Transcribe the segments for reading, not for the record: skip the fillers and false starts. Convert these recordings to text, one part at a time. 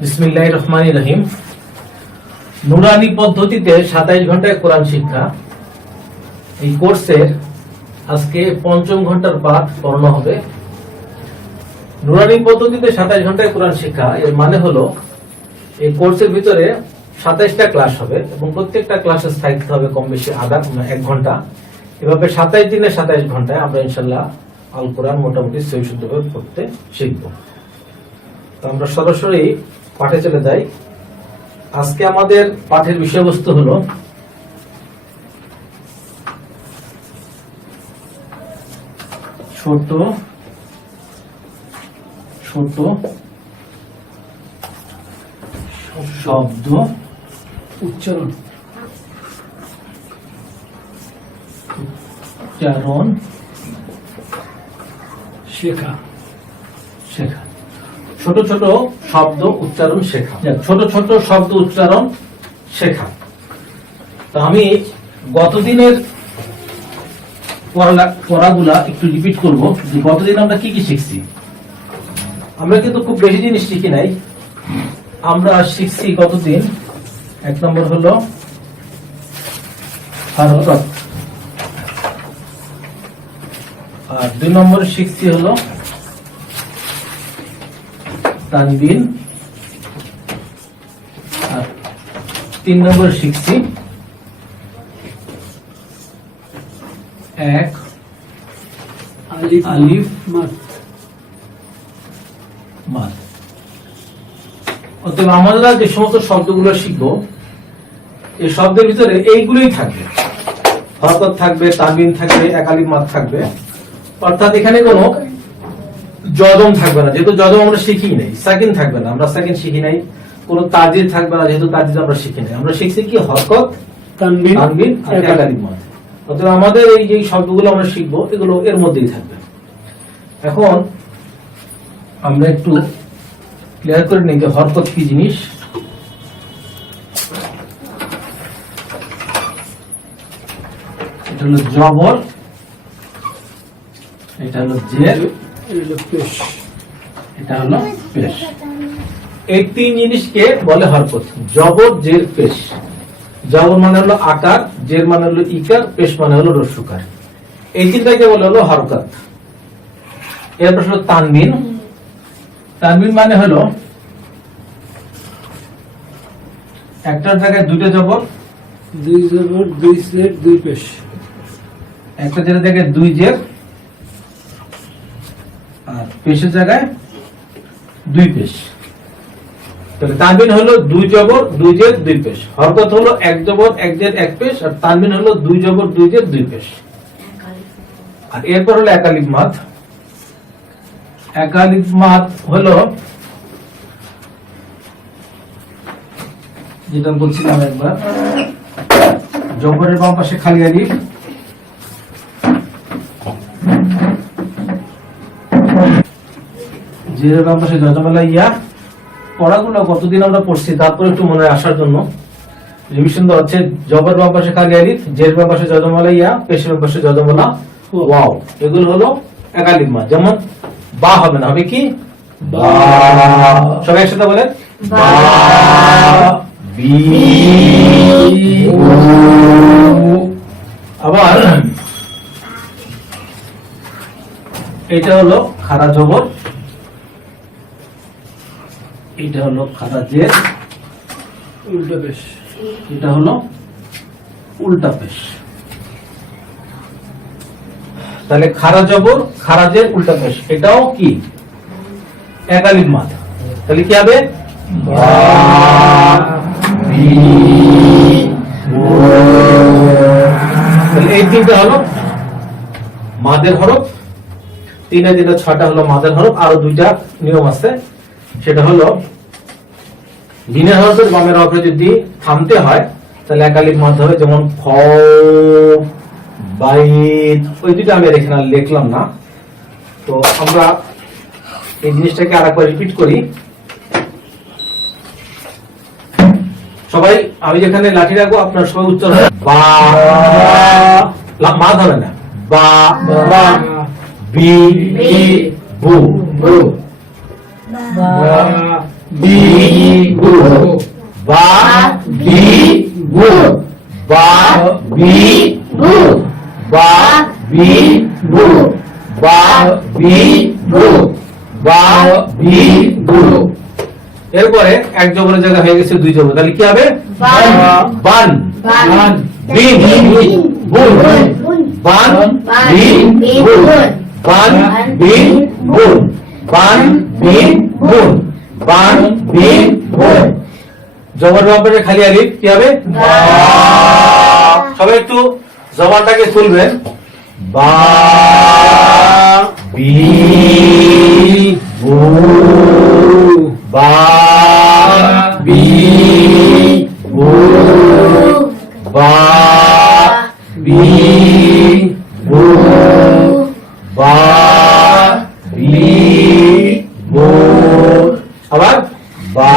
বিসমিল্লাহির রহমানির রহিম। নুরানি পদ্ধতিতে 27 ঘন্টায় কোরআন শিক্ষা, এই কোর্সের আজকে 5ম ঘন্টার পাঠ পড়ানো হবে। নুরানি পদ্ধতিতে 27 ঘন্টায় কোরআন শিক্ষা এর মানে হলো এই কোর্সের ভিতরে 27টা ক্লাস হবে এবং প্রত্যেকটা ক্লাসে স্থায়িত্ব হবে কম বেশি 1 ঘন্টা। এভাবে 27 দিনে 27 ঘন্টায় আমরা ইনশাল্লাহ আল কোরআন মোটামুটি সহিশুদ্ধভাবে পড়তে শিখব। তো আমরা সরাসরি পাঠে চলে যাই। আজকে আমাদের পাঠের বিষয়বস্তু হলো ছোট ছোট শব্দ উচ্চারণ শেখা। ছোট ছোট শব্দ উচ্চারণ শেখা, ছোট ছোট শব্দ উচ্চারণ শেখা। তো আমি গতদিনের পড়াগুলা একটু রিপিট করব যে গতদিন আমরা কি কি শিখছি। আমরা কিন্তু খুব বেশি জিনিস শিখি নাই। আমরা শিখছি গতদিন 1 নম্বর হলো হরকত, আর 2 নম্বর শিখছি হলো তানবিন, আর 3 নম্বর শিখছি আলিফ মাদ। অতএব আমরা যে সমস্ত শব্দগুলো শিখবো এই শব্দের ভিতরে এইগুলোই থাকবে, হরকত থাকবে, তানবিন থাকবে, এক আলিফ মাদ থাকবে। অর্থাৎ এখানে কোনো জজম থাকবে না, যেহেতু জজম আমরা শিখি নাই। সাকিন থাকবে না, আমরা সাকিন শিখি নাই। কোনো তাজিদ থাকবে না, যেহেতু তাজিদ আমরা শিখি নাই। আমরা শিখছি কি হরকত, তানবিন আর এক আলিফ মাদ। অতএব আমাদের এই যে শব্দগুলো আমরা শিখবো এগুলো এর মধ্যেই থাকবে। এখন আমরা একটু ক্লিয়ার করে নিই যে হরকত কি জিনিস। এটা হলো জবর, এটা হলো জের, এটা হলো পেশ। এই 3 জিনিসকে বলে হরকত, জবর, জের, পেশ। জবর মানে হলো আকার, জের মানে হলো ইকার, পেশ মানে হলো রস্যকার। এই 3টাকে বলে হলো হরকত। এরপর হলো তানবিন। তানবিন মানে হলো একটার জায়গায় 2টা জবর, 2 জবর, 2 জের, 2 পেশ। একটা জায়গায় 2 জের আর পেশের জায়গায় 2 পেশ। তাহলে তানবিন হলো 2 জবর, 2 জের, 2 পেশ। হরকত হলো 1 জবর, 1 জের, 1 পেশ। আর তানবিন হলো 2 জবর, 2 জের, 2 পেশ। আর এরপর হলো এক আলিফ মাদ। এক আলিফ মাদ হলো যেটা বলছিলাম একবার, জবরের বাম পাশে খালি আলিফ, জেরের বাম পাশে যজমালা ইয়া। পড়াগুলো কতদিন আমরা পড়ছি তারপর একটু মনে আসার জন্য রিভিশন দেওয়া হচ্ছে। জবরের বাম পাশে খালি আলিফ, জেরের বাম পাশে যজমালা ইয়া, পেশের বাম পাশে যজমালা ওয়াও। এগুলো হলো এক আলিফ মাদ। যেমন বা হবে না, হবে কি বা। সবাই একসাথে বলেন বা, বি, আবার এটা হলো খাড়া জবর, এটা হলো খাড়া জের, উল্টা পেশ। এটা হলো উল্টা পেশ। তাহলে খাড়া জবর, খাড়া জের, উল্টা পেশ, এটাও কি এক আলিফ মাদ। তাহলে কি হবে বা, বি, তাহলে এই 3টা হলো মাদের হরফ। 3 আর 3 6টা হলো মাদের হরফ। আরো 2টা নিয়ম আছে, সেটা হলো বিনা হরফের বামের হরফে যদি থামতে হয় তাহলে এক আলিফ মাদ হবে। যেমন খ, বাইত, ওই 2টা আমি এখানে লিখলাম না। তো আমরা এই জিনিসটাকে আরেকবার রিপিট করি। সবাই আমি যেখানে লাঠি রাখবো আপনার সবাই উচ্চারণ বা, মা ধরে না, বা, বি, বু, বি গু বা বি গু বা বি গু বা বি গু বা বি গু বা বি গু। এরপরে এক জবরের জায়গা হয়ে গেছে দুই জবর, তাহলে কি হবে? বান বান বিন বুন বান বিন বুন বান বিন বুন বান বিন বুন বান বিন বুন। জবর বাপের খালি আলিফ কি হবে? সবাই একটু জবানটাকে তুলবেন। বা বি বু বা বি বু বা বি বু বা বি বু। আবার বা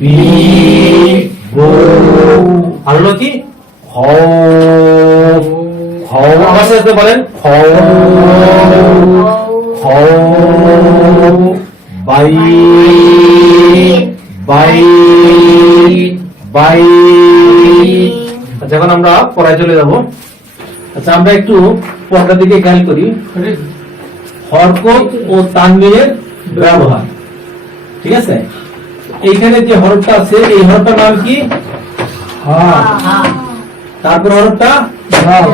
বি বু। আর হলো কি? খ খ আমার সাথে বলেন খ খ বাই বাই বাই। আচ্ছা এখন আমরা পড়ায় চলে যাব। আচ্ছা আমরা একটু পড়ার দিকে খেয়াল করি। হরকত ও তানবীনের ব্যবহার, ঠিক আছে? এইখানে যে হরফটা আছে এই হরফটার নাম কি? হা। তারপর হরফটা দাল,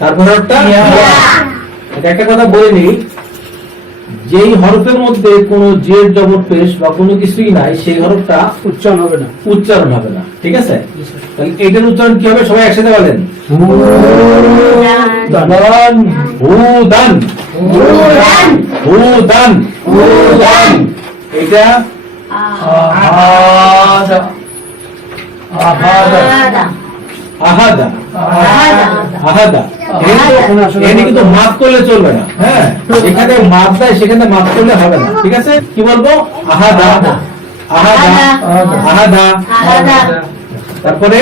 তারপর হরফটা ইয়া। একটা কথা বলে নিই, যেই হরফের মধ্যে কোনো জের জবর পেশ বা কোনো কিছুই নাই সেই হরফটা উচ্চারণ হবে না, উচ্চারণ হবে না, ঠিক আছে? তাহলে এটার উচ্চারণ কি হবে? সবাই একসাথে বলেন। হুদান হুদান হুদান হুদান। এটা আহাদা আহাদা আহাদা আহাদা। এখানে কিন্তু মাফ করলে চলবে না, হ্যাঁ? এখানে মাফ দেয়, সেখানে মাফ করলে হবে না, ঠিক আছে? কি বলবো? আহাদা আহাদা আহাদা। তারপরে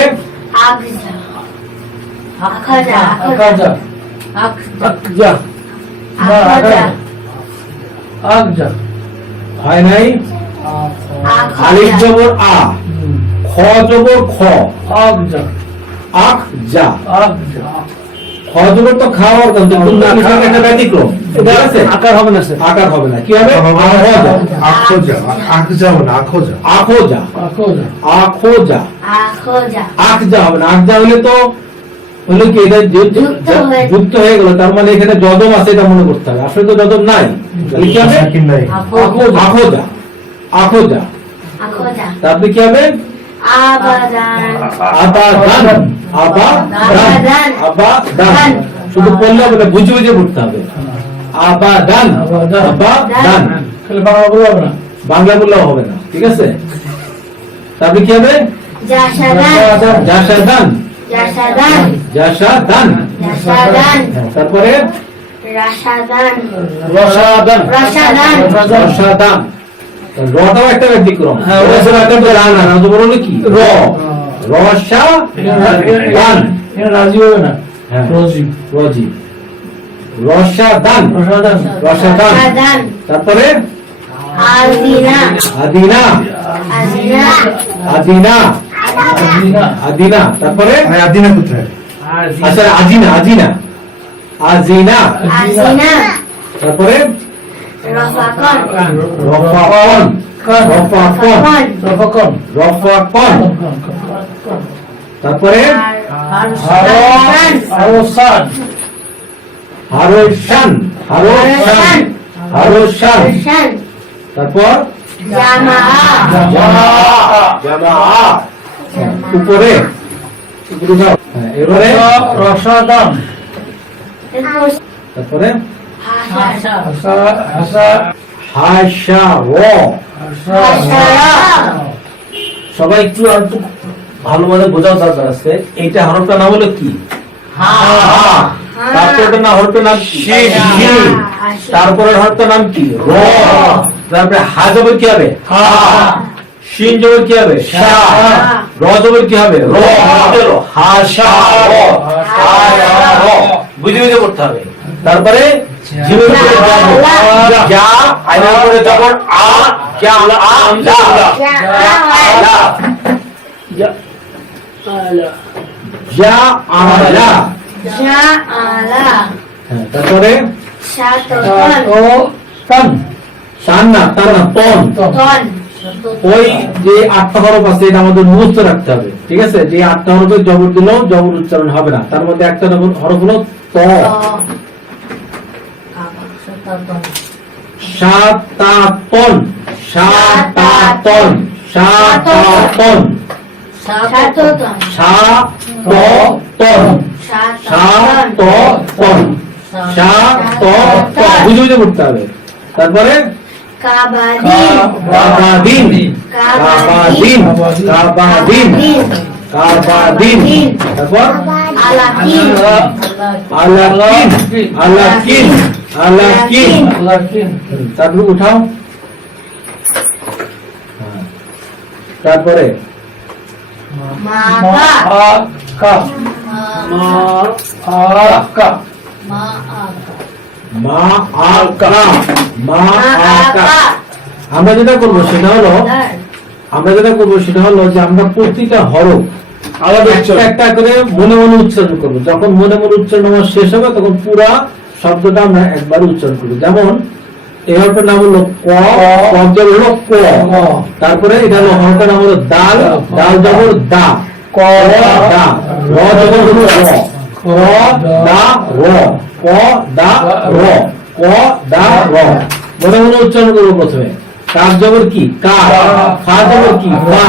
হয় নাই। আলিফ জবর আ, খ জবর খ, আখ যা। খ জবর তো খাওয়ার কিন্তু একটা ব্যতিক্রম, এটা আছে আকার হবে না, আকার হবে না। কি হবে? আখোজা আখজা হবে না, আখোজা আখোজা আখোজা আখজা হবে না। আখজা হলে তো হলো কি এটা যুক্ত হয়ে গেল, তার মানে এখানে যদম আছে এটা মনে করতে হবে। আসলে তো যদম নাই, তাহলে কি হবে? আখোজা আখোজা। তারপরে কি হবে? আবাদান আবাদান আবাদান। শুধু পড়লে হবে না, বুঝে বুঝে পড়তে হবে। আবাদান আবাদান। বাংলা বললে হবে না, বাংলা বললেও হবে না, ঠিক আছে? তারপরে কি হবে? জাসাদান জাসাদান জাসাদান। তারপরে রাশাদান রসাদান রসাদান। রটাও একটা ব্যতিক্রম, কি র রসা দান, রাজি হবে না, রজি রজি রসাদান রসাদান। তারপরে আদিনা আদিনা আদিনা আদিনা। তারপরে আদিনা কোথায়? আচ্ছা আজিনা আজিনা আজিনা। তারপরে রফাকন রফাকন রফাকন রফাকন রফাকন। তারপরে হারোসান হারোসান হারোসান হারোসান। তারপর উপরে এবারে রসাদান। তারপরে হাসা র। সবাই একটু ভালোভাবে বোঝার দরকার আছে। এইটা হরফটার নাম হলো কি? তারপরের নাম হরফটার নাম কি? তারপরের হরফটার নাম কি? র। তারপরে হা জবর কি হবে? হা। শিন জবর কি হবে? শা। র জবর কি হবে? র। হাসা র। বুঝে বুঝে করতে হবে। তারপরে জিমের উপরে যা আইনের উপরে জবর আ যা লা যা আলা তারপরে শান না তন ওই যে 8টা হরফ আছে এটা আমাদের মুখস্থ রাখতে হবে, ঠিক আছে? যে 8টা হরফে জবর দিলেও জবর উচ্চারণ হবে না, তার মধ্যে একটা হরফ হলো ত। সাতাতন সাতাতন সাতাতন সাততন সাততন সাততন বুঝে বুঝে পড়তে হবে। তারপরে কাবাদিন কাবাদিন কাবাদিন কাবাদিন তারপর আলাকিন আলাকিন আলাকিন আলাকিন তারপর উঠাও। তারপরে আমরা যেটা করবো সেটা হলো যে আমরা প্রতিটা হরফ আলাদা একটা করে মনে মনে উচ্চারণ করবো। যখন মনে মনে উচ্চারণ আমার শেষ হবে তখন পুরা শব্দটা আমরা একবার উচ্চারণ করবো। যেমন এই হরফের নাম হলো ক, জবর হলো ক। তারপরে এটা হলো হরফের নাম হলো দাল, দাল জবর দা, ক দা, র জবর হলো র, ক দা র, ক দা র, ক দা র। মনে মনে উচ্চারণ করবো। প্রথমে কাফ জবর কি কা, ফা জবর কি ফা,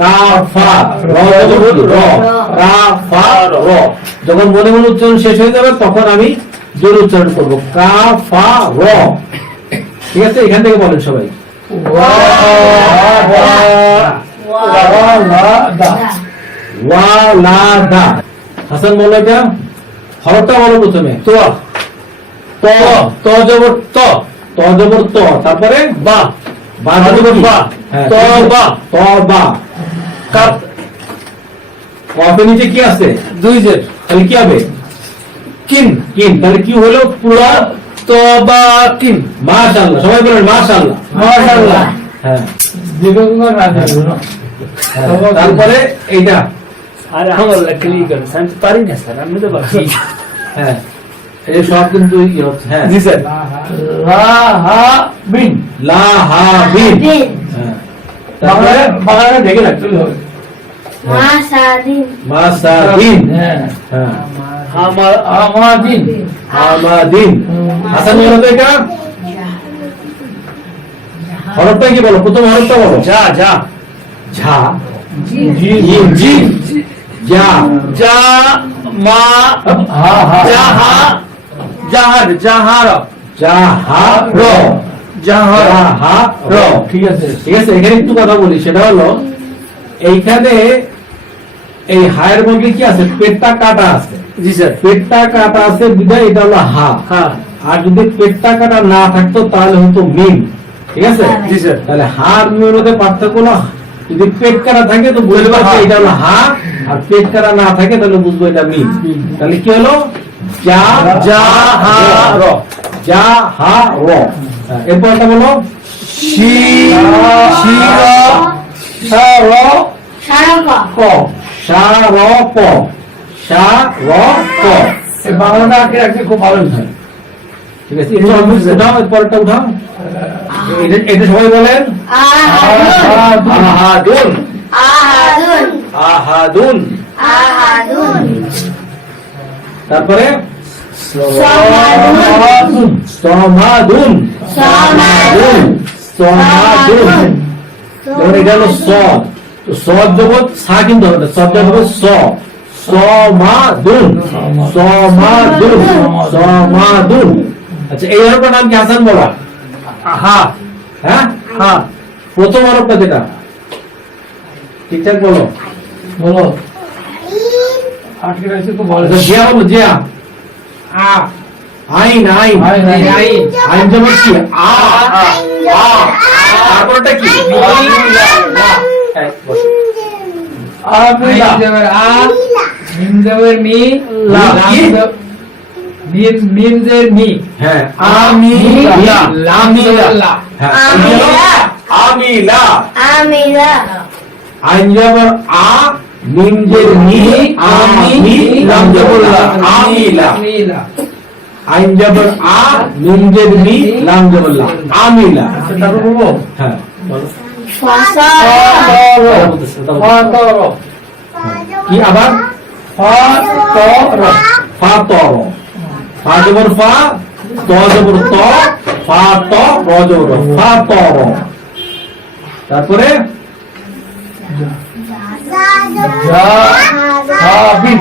কা ফা, র জবর র, কা ফা র। যখন মনে মনে উচ্চারণ শেষ হয়ে যাবে তখন আমি জোর উচ্চারণ করবো কা ফা র, ঠিক আছে? এখান থেকে বলেন সবাই ওয়ালাদা। হাসান বলো এটা হরফটা বলো প্রথমে তো ত, ত জবর ত, ত জবর ত, তারপরে বা, বা জবর বা, ত বা, ত বা। কাপ কফের নিচে কি আছে? দুই জের, তাহলে কি হবে? কিন, কিন। তাহলে কি হলো? পুরা তবাকিন। মাশাআল্লাহ, সবাই বলেন মাশাআল্লাহ মাশাআল্লাহ। হ্যাঁ, তারপরে এইটা আলহামদুলিল্লাহ ক্লিক করেন। আমি তো পারি না স্যার, আমি তো পারি। হ্যাঁ, এই সব কিন্তু হচ্ছে। হ্যাঁ জি স্যার। লা হা বিন, লা হা বিন। হ্যাঁ, তারপরে বাংলাটা দেখে রাখতে হবে। মাসাদিন মাসাদিন। হ্যাঁ হ্যাঁ, আমাদিন আমাদিন। হাসান বলো তো এটা হরফটা কি বলো? প্রথম হরফটা বলো। যা যা ঝা, জি জি, যা, যা মা হা হা, জাহা জাহার জাহার জাহার, জাহার জাহার। ঠিক আছে ঠিক আছে, এখানে একটু কথা বলি। সেটা হলো এইখানে এই হায়ের মধ্যে কি আছে? পেটটা কাটা আছে। জি স্যার। পেটটা কাটা আছে বিধায় এটা হলো হা। হ্যাঁ আর যদি পেটটা কাটা না থাকতো তাহলে হতো মিম, ঠিক আছে? জি স্যার। তাহলে হার মিমের মধ্যে পার্থক্য হলো যদি পেট কাটা থাকে তো বুঝতে পারছো এটা হলো হা, আর পেট কাটা না থাকে তাহলে বুঝবো এটা মিম। তাহলে কি হলো? যা যা হা র, যা হা র। এরপরটা বলো শি শি র সা র সারকা ক, সা র ক, সা র ক। এই বাংলাটা আগে রাখতে খুব ভালো হয়। ঠিক আছে, উঠাও, এরপরটা উঠাও। এটা সবাই বলেন আহাদুন আহাদুন আহাদুন আহাদুন। আহাদুন তারপরে সমাদুন সমাদুন সমাদুন সমাদুন। যেমন এটা হলো স, তো সদ জবর সা কিন্তু হবে না, সদ হবে স, সমাদুন সমাদুন সমাদুন। আচ্ছা, এই হরফটার নাম কি? হাসান বলা। হা হ্যাঁ, হা প্রথম হরফটা যেটা ঠিকঠাক বলো। বলো আটকে রাখছি খুব ভালো। আচ্ছা, জিয়া বলো, জিয়া। আইন, আইন, আইন, আইন। আইন জবর কি? আ, আ। তারপরটা কি? আমিলা মিম মিম জবর মি লা কি? মিম যে মি হ্যাঁ আমিলা আমিলা হ্যাঁ আমিলা আমিলা আমিলা আইন জবর আ মিম জের মি আমি লাম জবর লা আমিলা আইন জবর আ মিম জের মি লাম জবর লা আমিলা তারপর বলবো হ্যাঁ বলো ফাতর কি আবার ফাতর ফাতর ফা জবর ফা ত জবর ত ফা ত র জবর র, ফাতর তারপরে জাহাবিন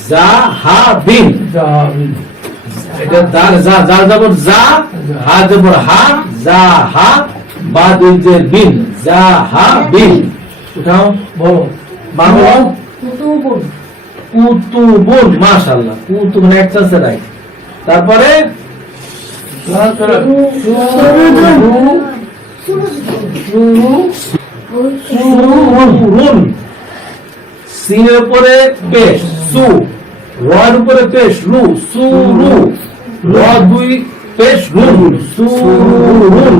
জাহাবিন জাহাবিন এটা দার যা যা জবর যা হা জবর হা যা হা বা দুই জের বিন জাহাবিন উঠাও বলো বাংলা কুতুবুন কুতুবুন মাশাআল্লাহ কুতুব মানে একটা আছে রাইট তারপরে সুরুন সিনের উপরে পেশ সু রয়ের উপরে পেশ রু সুরু র দুই পেশ রুন সুরুন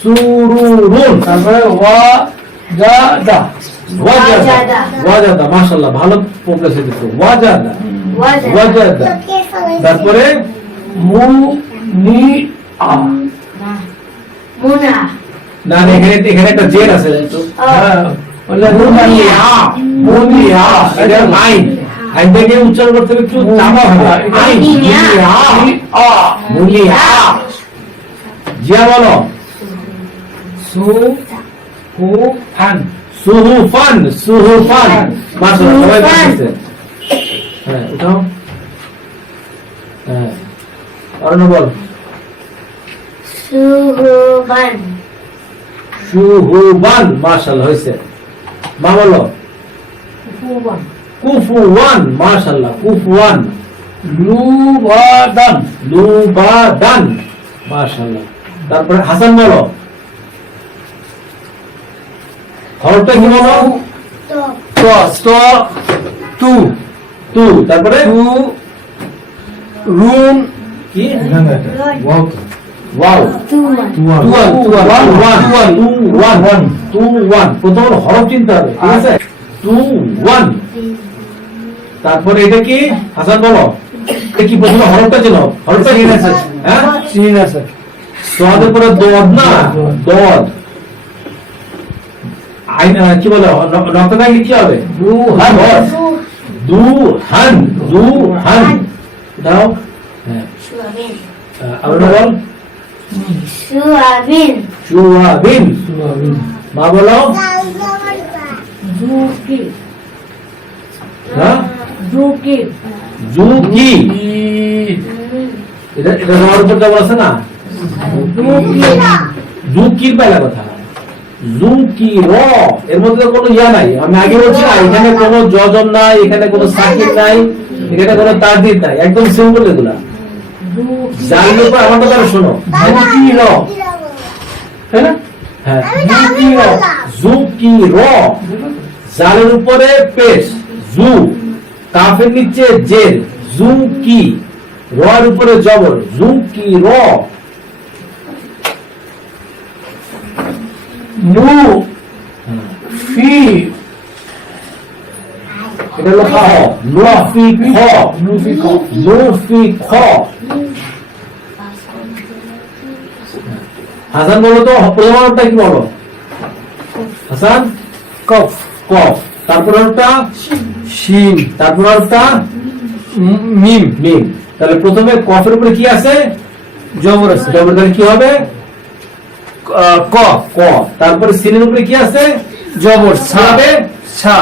সুরুন তারপরে ওয়াজাদা ওয়াজাদা ওয়াজাদা মাশাআল্লাহ ভালো প্রোগ্রেস হয়েছে ওয়াজাদা ওয়াজাদা তারপরে মুনিআ মুনা না না, এখানে একটা জের আছে তো মুনিয়া মুনিয়া এটা আইন আইনটাকে উচ্চারণ করতে হবে একটু চাপা হবে আইন মুনিয়া মুনিয়া জিয়া বলো সুহুফান সুহুফান সুহুফান মাশাআল্লাহ সবাই বলতেছে হ্যাঁ উঠাও হ্যাঁ অরণ্য বল সুহুবান সুহুবান মাশাআল্লাহ হয়েছে মা বলো কুফুবান কুফুয়ান মাশাআল্লাহ কুফুয়ান লুবাদান লুবাদান মাশাআল্লাহ তারপরে হাসান বলো হরফটা কি বলো তো তো তু তু তারপরে তু রুন কি ওয়াও ওয়াও তুমান ওয়ান প্রথম হরফ চিনতে হবে ঠিক আছে টু ওয়ান তারপরে এটা কি হাসান বলো এটা কি প্রথমে হরফটা ছিল হরফটা কি আছে হ্যাঁ চিন আছে সোয়াদের পরে দদ না দদ আইন কি বলে নকটাই কি হবে দুহান দুহান দাও হ্যাঁ সুয়াবিন আবার বল সুয়াবিন সুয়াবিন সুয়াবিন মা বলো জুকি হ্যাঁ জুকি জুকি এটা এটা রর উপর দেওয়া আছে না জুকির বেলা কথা জুকি র এর মধ্যে তো কোনো ইয়া নাই আমি আগে বলছি না এখানে কোনো জজম নাই এখানে কোনো সাকিব নাই এখানে কোনো তারদিদ নাই একদম সিম্পল এগুলা জানলে পর আমার কথা শোনো জুকি র তাই না হ্যাঁ জুকি র জালের উপরে পেশ জু কাফের নিচে জের জুকি রর উপরে জবর জুকি র নু ফি এটা হলো খ নুফি খ নুফি খ নুফি খ হাসান বলো তো প্রথমটা কি বলো হাসান কফ কফ তারপর একটা শিন তারপর একটা মিম মিম তাহলে প্রথমে কফের উপরে কি আছে জবর আছে জবর তাহলে কি হবে ক ক তারপরে সিনের উপরে কি আছে জবর সা হবে সা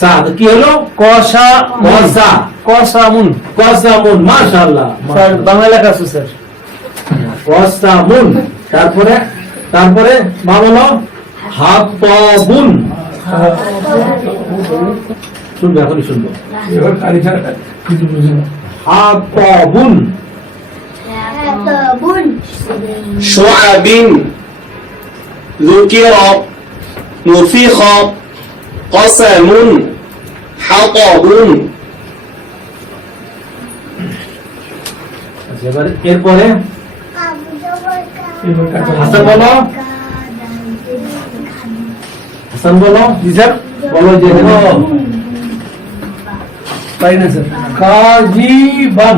সা তো কি হলো কসা কসা কসামুন কসামুন মাশাআল্লাহ স্যার বাংলা লেখা আছে স্যার কসামুন তারপরে তারপরে মা বলো হাতাবুন শুনবে এখনই শুনবো এবার কালিকা কিছু বুঝি না হাতাবুন তাবুন شعب ذكر نفخ قسم حطب এবার এরপরে হাসান বলো, হাসান বলো, জি স্যার, বলো যে পারি না স্যার। কাজীবান,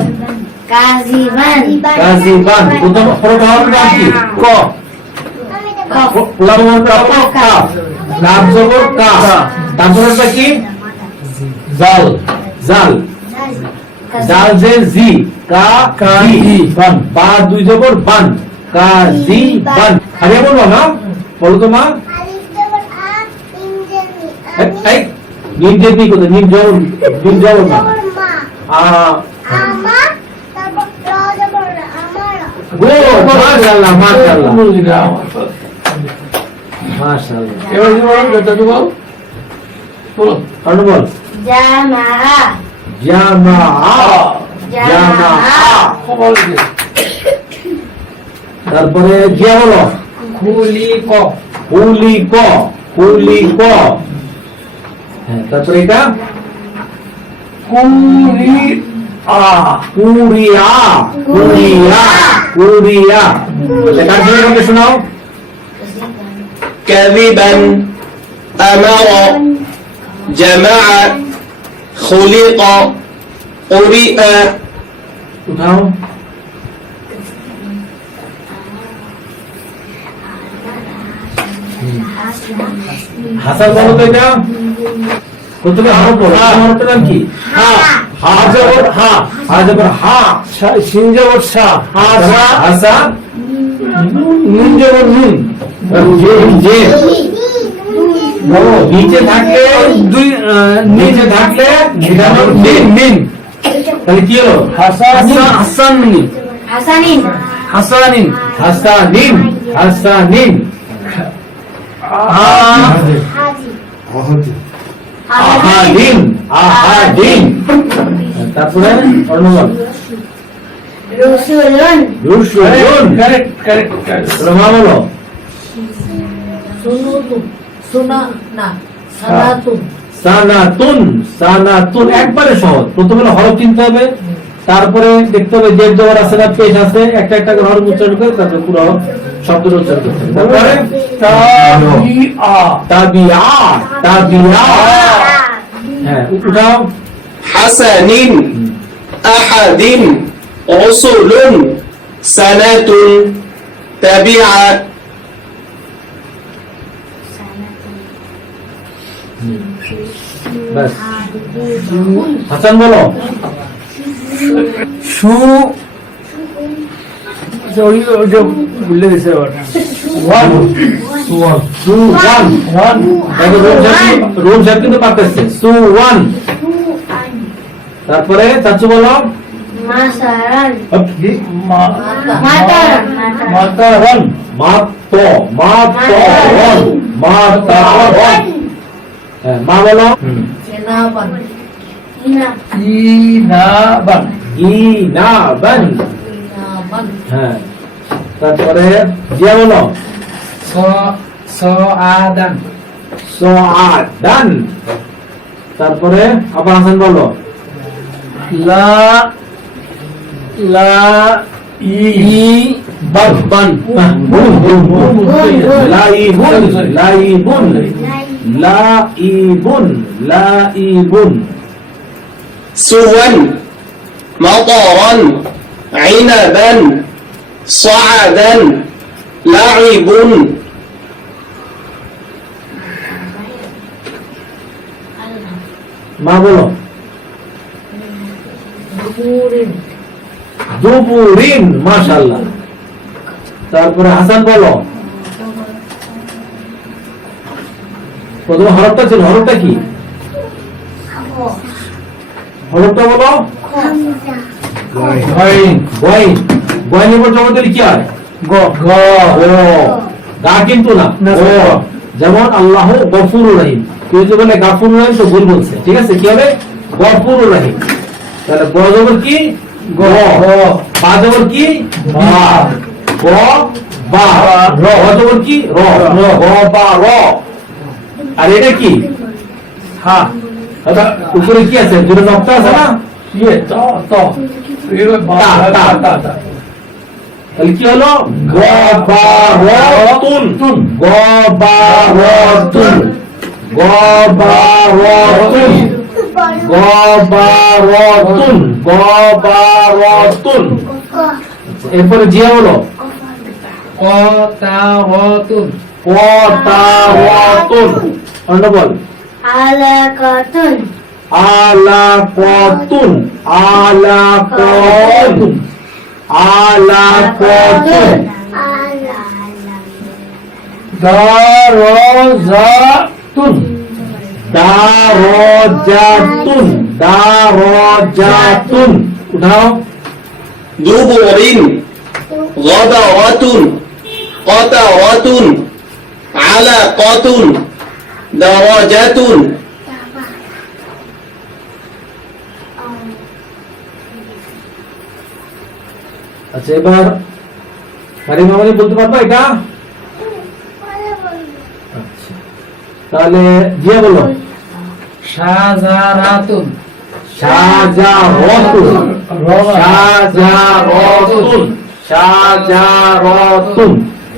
কাজিবান কাজিবান। প্রথম হরফ হবে নাম কি? ক। কফ প্রথম হরফ হবে কাফ। লাম জবর কা। তারপরটা কি? জাল, জাল। জাল যে জি, কা জি বান। বা দুই জবর বান, কা জি বান। আরে বলো না, বলো তো মা। এই নিম যে কি কথা? নিম জবর, নিম জবর না। গুড, মাশাআল্লাহ, মাশাআল্লাহ, মাশাআল্লাহ। এবার কি বলো, যতটুকু বলো। বলো। আর বল। জামা জামাআ, জামাআ। বলো যে। তারপরে জিয়া বলো। খুলিক, হুলিক, হুলিক। হ্যাঁ, তারপরে এটা কুরিআ, কুরিয়া, কুরিয়া, কুরিয়া। আচ্ছা, কার সঙ্গে আমাকে শোনাও। كذبا أمر جمع خلق قرئ উঠাও। হাসান বলো তো এটা। প্রথমে হরফ বলো। হরফের নাম কি? হা, হা জবর হা, হা জবর হা, সিন জবর সা, হাসা, হাসা, নুন জবর নুন। যে যে বলো। নিচে থাকলে দুই নিচে থাকলে এটা হলো মিন, মিন। তাহলে কি হলো? হাসানিন, হাসানিন হাসানিন। হাসানিন, হাসানিন। হাজি আহাদিন, আহাদিন। তারপরে অর্ণবল। রসুলুন রুশুলুন। Correct, correct, correct. রমা বলো। সানাতুন, সানাতুন। একবারে সহজ। প্রথমে হলো হরফ চিনতে হবে, তারপরে দেখতে হবে জেড জবর আছে না পেশ আছে, একটা একটা করে হরফ উচ্চারণ করে তারপরে পুরো শব্দের উচ্চারণ করতে হবে। তারপরে তাবিআ, তাবিআ, তাবিআ। হ্যাঁ, উঠাও। حسن أحد رسل سنة تبع ব্যাস। হাসান বলো। সু, ওই যে ভুলে গেছে আবার। ওয়ান, সুওয়ান, সুওয়ান, ওয়ান। দেখো রোম সাহেব কিন্তু পারতেছে। সুওয়ান। তারপরে চাচু বলো। মাসারান মাতারান, মাতারন, মাত, মাতারন, মাতারন। হ্যাঁ, মা বলো। ইনা ইনাবান, ইনাবান। হ্যাঁ, তারপরে জিয়া বলো। সাআদান, সুআদান। তারপরে আবার হাসান বলো। লা লা ই বান, বান। বুন, বুন, বুন। লাইবুন, লাইবুন, লাইবুন, লাইবুন। سوا مطرا عنبا صعدا لعب মা বলো। দুপুরিন, মাশাআল্লাহ। তারপরে হাসান বলো। প্রথম হরফটা ছিল, হরফটা কি? হরফটা বলো। গাইন, গয়ন, গয়নের উপর জমা দিলে কি হয়? গ, গ, ও, গা কিন্তু না, না, ও। গ। যেমন আল্লাহ গফুরুর রহিম, কেউ যদি বলে গাফুরুর রহিম তো ভুল বলছে, ঠিক আছে? কি হবে? গফুরুর রহিম। তাহলে গ জবর কি? গ। বা জবর কি? বা। গ বা। র জবর কি? র। গ বা র। আর এটা কি? হা, উপরে কি আছে? দুটো নকটা আছে না? ইয়ে ত, ত, তাহলে কি হলো গবারতুন গবারতুন গবারতুন গবারতুন গবারতুন। এরপরে জিয়া হলো কতাওয়াতুন কতাওয়াতুন। অন্য বল আলাকাতুন আলাকাতুন আলাকাতুন আলাকাতুন। দারাজাতুন দারাজাতুন দারাজাতুন। উঠাও দুবুরিন গদাওয়াতুন কতাওয়াতুন আলাকাতুন দারাজাতুন। আচ্ছা, এবার কারিম আমাকে বলতে পারবো এটা? আচ্ছা, তাহলে জিয়া বলো শাহজারাতুন শাহজারাতুন শাহজারাতুন শাহজারাতুন।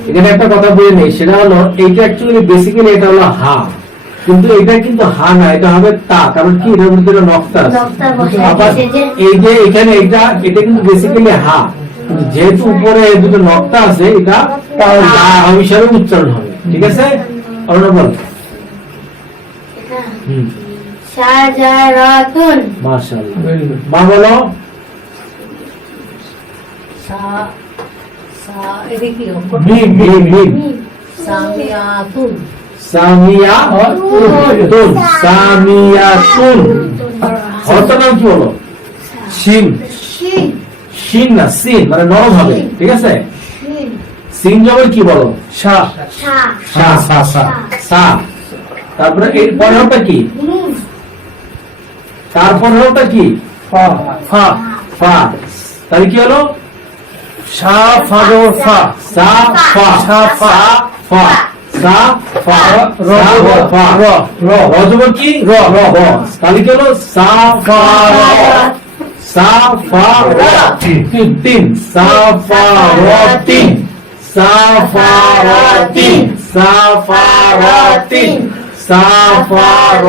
এখানে একটা কথা বলে নেই, সেটা হলো এইটা অ্যাকচুয়ালি বেসিক্যালি এটা হলো হা, কিন্তু এটা কিন্তু হা না, এটা হবে তা। কারণ কি, এটার মধ্যে নকশা আছে। নকশা বসে আবার আছে। এই যে এখানে এটা কিন্তু বেসিক্যালি হা, কিন্তু যেহেতু উপরে দুটো নকশা আছে, এটা হা হিসাবে উচ্চারণ হবে। ঠিক আছে, অন্য বল। শাহজারাতুন মাশাআল্লাহ। মা বলো মিম মিম মিম সামিয়াতুন সামিয়াতুন সামিয়াতুন। হরফটার নাম কি বলো? শিন শিন না সিন, মানে নরম হবে। ঠিক আছে, সিন জবর কি বলো? শা শা শা সা সা সা। তারপরে এর পরের হরফটা কি? তারপর হরফটা কি? ফা ফা ফা। তাহলে কি হলো? শা ফা রো ফা সা ফা সা ফা ফা সা ফা র ফা র র জবর কি? র র র। তাহলে কি হলো? সা ফা র সা ফা র তিন তিন সা ফা র তিন সা ফা র তিন সা ফা র তিন সা ফা র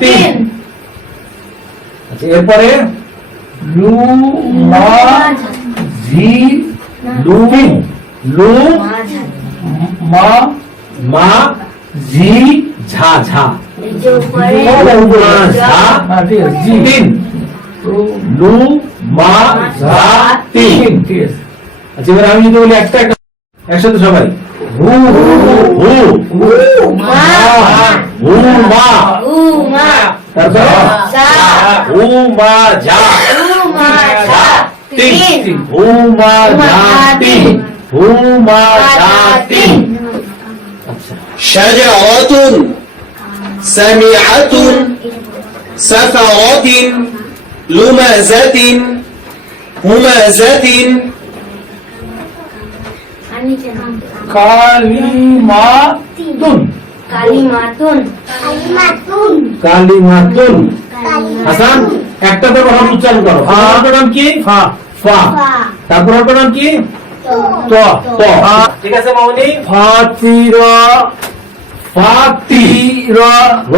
তিন। আচ্ছা, এরপরে লু মা জি লু লু মা মা জি ঝা ঝা এই যে উপরে মা ঝা তিন লু মা ঝা তিন। আচ্ছা, এবার আমি যদি বলি একটা একটা একসাথে সবাই হু হু হু মা হু মা উমা তারপরে সা হু মা ঝা উমা সা তিন হু মা ঝা তিন হু মা ঝা তিন। আচ্ছা, শাজারাতুন সামিআতুন সাফারাতিন লুমাজাতিন হুমাজাতিন। আমি জানি কালিমাতুন কালিমাতুন কালিমাতুন। হাসান, একটা তো কথা উচ্চারণ করো। হরফটার নাম কি? ফা ফা। তারপর হরফটার নাম কি? ত ত। ঠিক আছে মামনি। ফাতিরা ফাতিরা র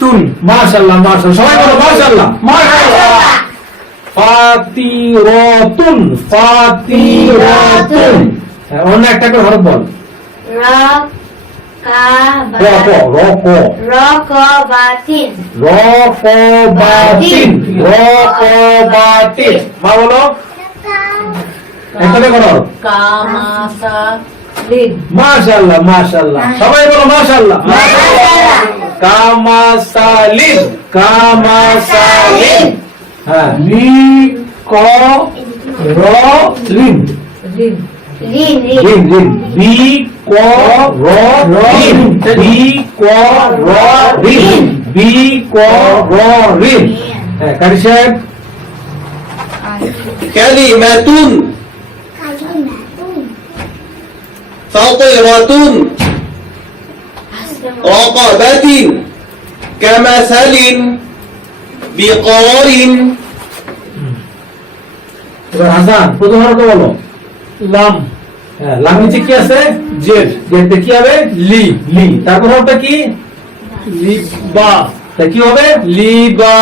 তুন। মাশাআল্লাহ মাশাআল্লাহ, সবাই বলো মাশাআল্লাহ মাশাআল্লাহ। ফাতিরাতুন ফাতিরাতুন। হ্যাঁ, অন্য একটা করে হরফ বল। রকবাতিন রকবাতিন রকবাতিন। মা বলো একটা করো। কামাসালিন মাশাআল্লাহ মাশাআল্লাহ, সবাই বলো মাশাআল্লাহ কামাসালিন কামাসালিন। হ্যাঁ, লি ক র লিন রিন রিন রিন রিন বি ক র রিন বি ক র রিন বি ক র রিন। হ্যাঁ, কারি সাহেব। কালিমাতুন ফাতিরাতুন রকাবাতিন কামাসালিন বিকরারিন এবার হাসান প্রথম হরফটা বলো। লাম হ্যাঁ, লাম নিচে কি আছে? জের জেরতে কি হবে? লি লি। তারপর হরফটা কি? লিবা তা কি হবে? লিবা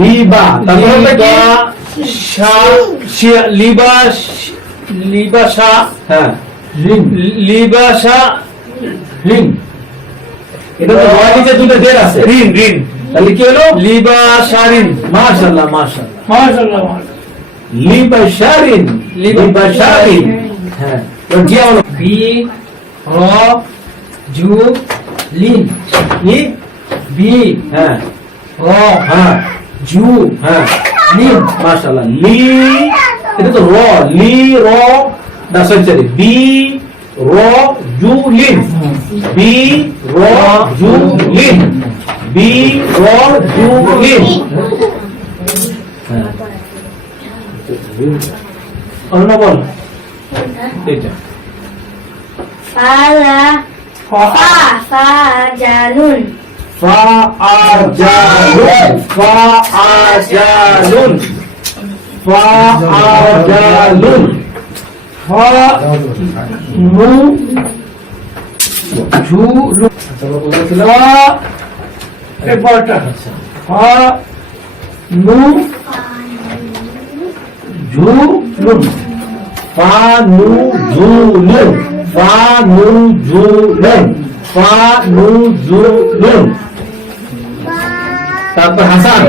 লিবা। তারপর হরফটা কি? লিবাসা হ্যাঁ, রিন। লিবাসা রিন। এটা তো রয়ের নিচে দুটো জের আছে। রিন রিন তাহলে কি হলো? লিবাসারিন মাশাআল্লাহ, মাশাআল্লাহ। মাশাআল্লাহ লিবাশারিন। লিবাশারিন। হ্যাঁ, এবার জিয়া বলো। বি র জু লিন ই বি হ্যাঁ, র হ্যাঁ, জু হ্যাঁ, লিন মাশাআল্লাহ। লি, এটা তো র। লি র না, সরি, বি র জু লিন। বি র জু লিন। বি র জু লিন। হ্যাঁ, অন্য বল। এটা ফালা ফাজালুন ফাআজালুন। ফাআজালুন। ফাআজালুন। ফা নু জু লু। এরপরটা ফা নু জু লুন। ফা নু জু লুন। ফা নু জু লুন। ফা নু জু লুন। তারপর হাসান।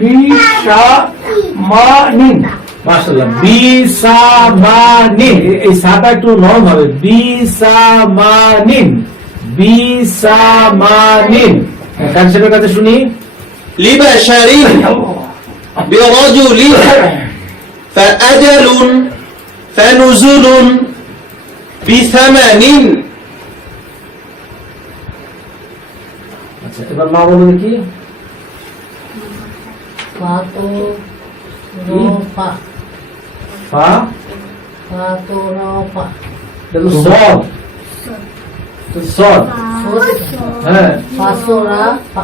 বিশা মানিন মাশাআল্লাহ। বিসামানিন। এই সাটা একটু নরম হবে। বিসামানিন। বিসামানিন। কানসেপের কাছে শুনি। لبشر برجل فأجل فنزل بثمن আচ্ছা, এবার মা বলো দেখি। Fato ropa. ফা, Fato ropa. এটা তো সদ। তো সদ। হ্যাঁ, Fasora pa.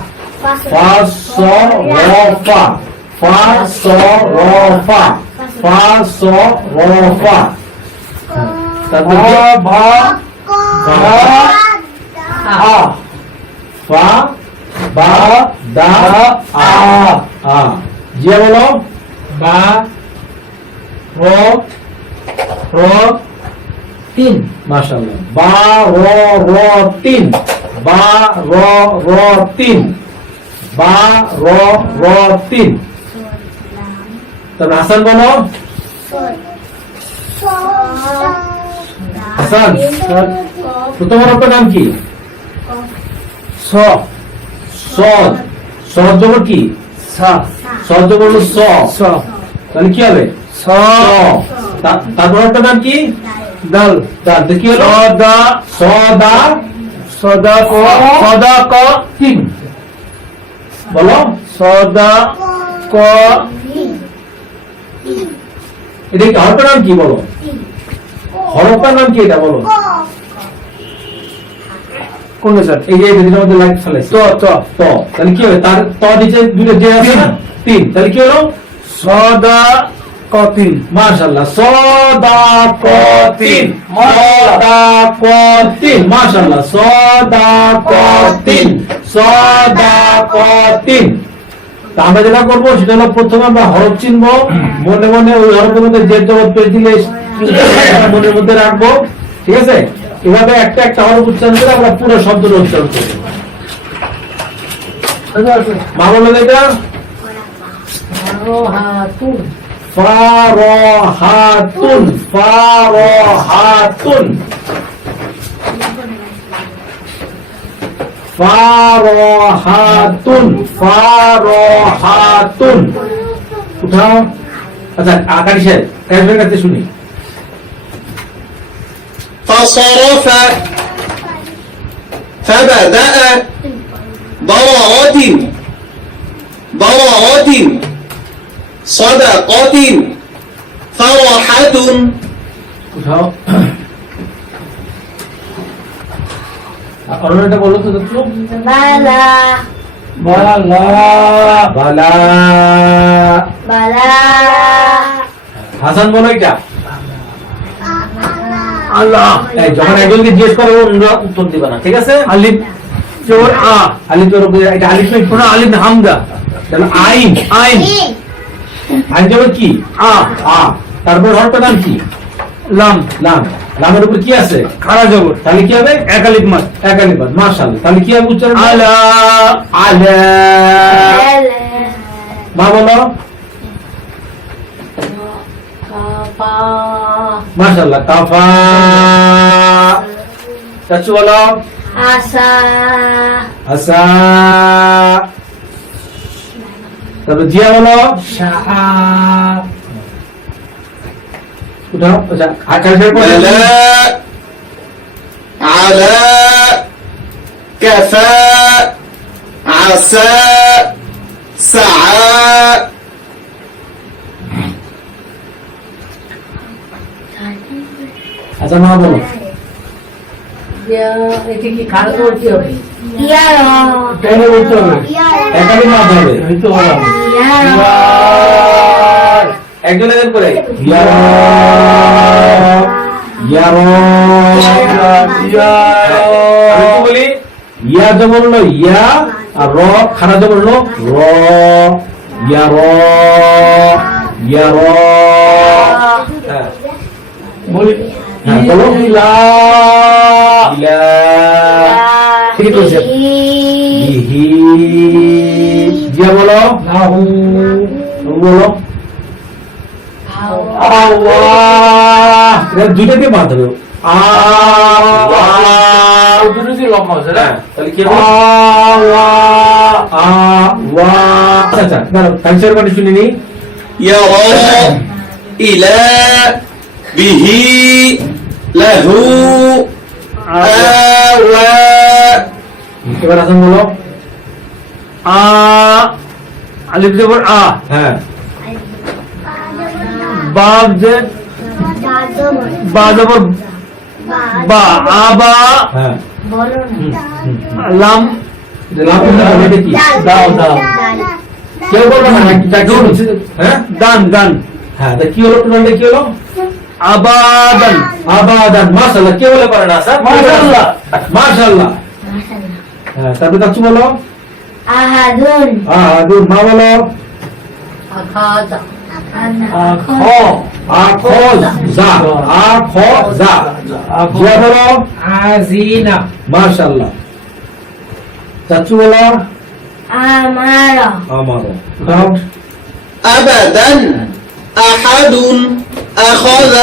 ফা স র ফা। ফা স র ফা। ফা স র ফা। তারপর বা আ। ফা বা দা আ। আ। জিয়া বলো। বা র র তিন মাশাআল্লাহ। বা র র তিন। বা র র তিন। বা র র তিন। তারপর হাসান বলো। হাসান, প্রথম হরফটার নাম কি? স সদ। সদ জবর কি? সা সদ জবর হলো স। স তাহলে কি হবে? স তারপর হরফটার নাম কি? দাল দাল। তো কি হলো? সদা সদা সদা ক সদা ক তিন। বলো। সদা ক এটা কি হরফটার নাম কি বলো? হরফটার নাম কি এটা বলো? কোন স্যার এই যে এটার মধ্যে লাইট ফেলেছে। ত ত ত। তাহলে কি হবে? তার ত নিচে দুটো যে আছে না? তিন। তাহলে কি হলো? সদা ক তিন মাশাআল্লাহ। সদাকতিন। সদাকতিন। মাশাআল্লাহ। সদাকতিন। সদাকতিন। তা আমরা যেটা করবো সেটা হলো প্রথমে আমরা হরফ চিনবো, মনে মনে ওই হরফের মধ্যে যে জগৎ পেয়ে দিলে মনের মধ্যে রাখবো। ঠিক আছে? এভাবে একটা একটা হরফ উচ্চারণ করে আমরা পুরো শব্দটা উচ্চারণ করবো। মা বললেন এটা Farohatun. ফারহাতুন। ফারহাতুন। ফারহাতুন। ফারহাতুন। উঠাও। আচ্ছা, আকাশ সাহেব কাশের কাছে শুনি। فصرف فبدأ ضرعات ضرعات صدقة فرحة উঠাও। অরণ্যটা বলো তো একটু। বালা বালা বালা। বালা হাসান বলো এটা। আল্লাহ এই যখন একজনকে জিজ্ঞেস করো অন্যরা উত্তর দিবে না, ঠিক আছে? আলিফ জবর আ আলিফ তোর উপরে এটা আলিফ নয়, কোন আলিফ হামজা তাহলে আইন। আইন ইন আইন জবর কি? আ আ। তারপর হরফের নাম কি? লাম লাম। লামের উপর কি আছে? খাড়া জবর তাহলে কি হবে? এক আলিফ মাদ এক আলিফ বাদ। মাশাআল্লাহ। তাহলে কি হবে উচ্চারণ? আলা আলা। এলে মা বলো। কাফা মাশাআল্লাহ। কাফা। চাচু বলো। আসা আসা। তারপর জিয়া বলো। শাআ উঠাও। আচ্ছা আকাশের পরে بلاء على كفى عسى سعى আচ্ছা মা বলো। ইয়া এটা কি খারাপ করতে হবে ইয়ারা কেন বলতে হবে এক আলিফ মাদ হবে। এই তো বললাম ইয়ারা একজন একজন করে ইয়ারা ইয়ারা। আমি কি বলি? ইয়া জবর হলো ইয়া, আর র খারা জবর হলো র। ইয়া র ইয়া র। হ্যাঁ বলি হ্যাঁ, বলো। ইলা ইলা ঠিক বলছেন। বিহি। জিয়া বলো। লাহু তুমি বলো। আল্লাহ এটা দুইটাকে বাদ দেবে। আল্লাহ। দুটো যে লম্বা আছে না হ্যাঁ, তাহলে কি হবে? আল্লাহ আচ্ছা আচ্ছা দাঁড়াও, কালচার পার্টি শুনে নি। يرى إلى به له آوى এবার হাসান বলো। আ আলিফ জবর আ হ্যাঁ বাব যে বা জবর বা আবা হ্যাঁ। বলো না লাম এটা লাভ করতে হবে, এটা কি? দাও দাও কেউ বলবে না নাকি? যা কেউ বলছে। হ্যাঁ দান দান হ্যাঁ, তা কি হলো? টোটালটা কি হলো? আবাদান আবাদান। মাশাআল্লাহ। কে বলে পারে না স্যার? মাশাআল্লাহ। মাশাআল্লাহ। হ্যাঁ, তারপরে কাচ্চু বলো। আহাদুন আহাদুন। মা বলো। আখাদা আখ আখজ যা। আখজা। জিয়া বলো। আজিনা মাশাআল্লাহ। চাচু বলো। আমারা আমারও। أبدا أحد أخذ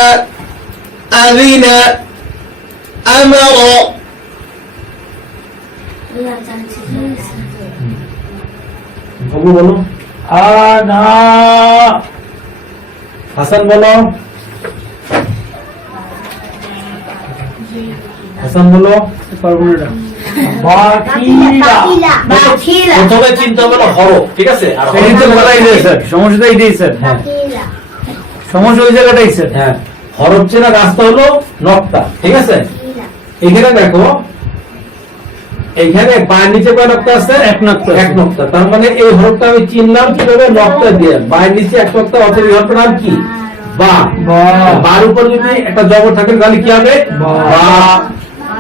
أذن أمر বাবু বলো। আনা হাসান বলো। হাসান বলো। পারবো না বাকিলা বাকিলা প্রথমে চিন্তা হলো হরফ, ঠিক আছে? আর এই তো হরফের বলাই যায় স্যার, সমস্যাটা এইটাই স্যার, হ্যাঁ বাকিলা সমস্যা ওই জায়গাটাই স্যার। হ্যাঁ, হরফ চেনা রাস্তা হলো নকটা, ঠিক আছে? এখানে দেখো, এখানে পায়ের নিচে কয় নকটা আছে? এক নকটা। এক নকটা। তার মানে এই হরফটা আমি চিনলাম কিভাবে? নকটা দিয়ে। পায়ের নিচে এক নকটা, অতএব এই হরফটার নাম কি? বা। বা। বার উপর যদি একটা জবর থাকে তাহলে কি হবে? বা। বা।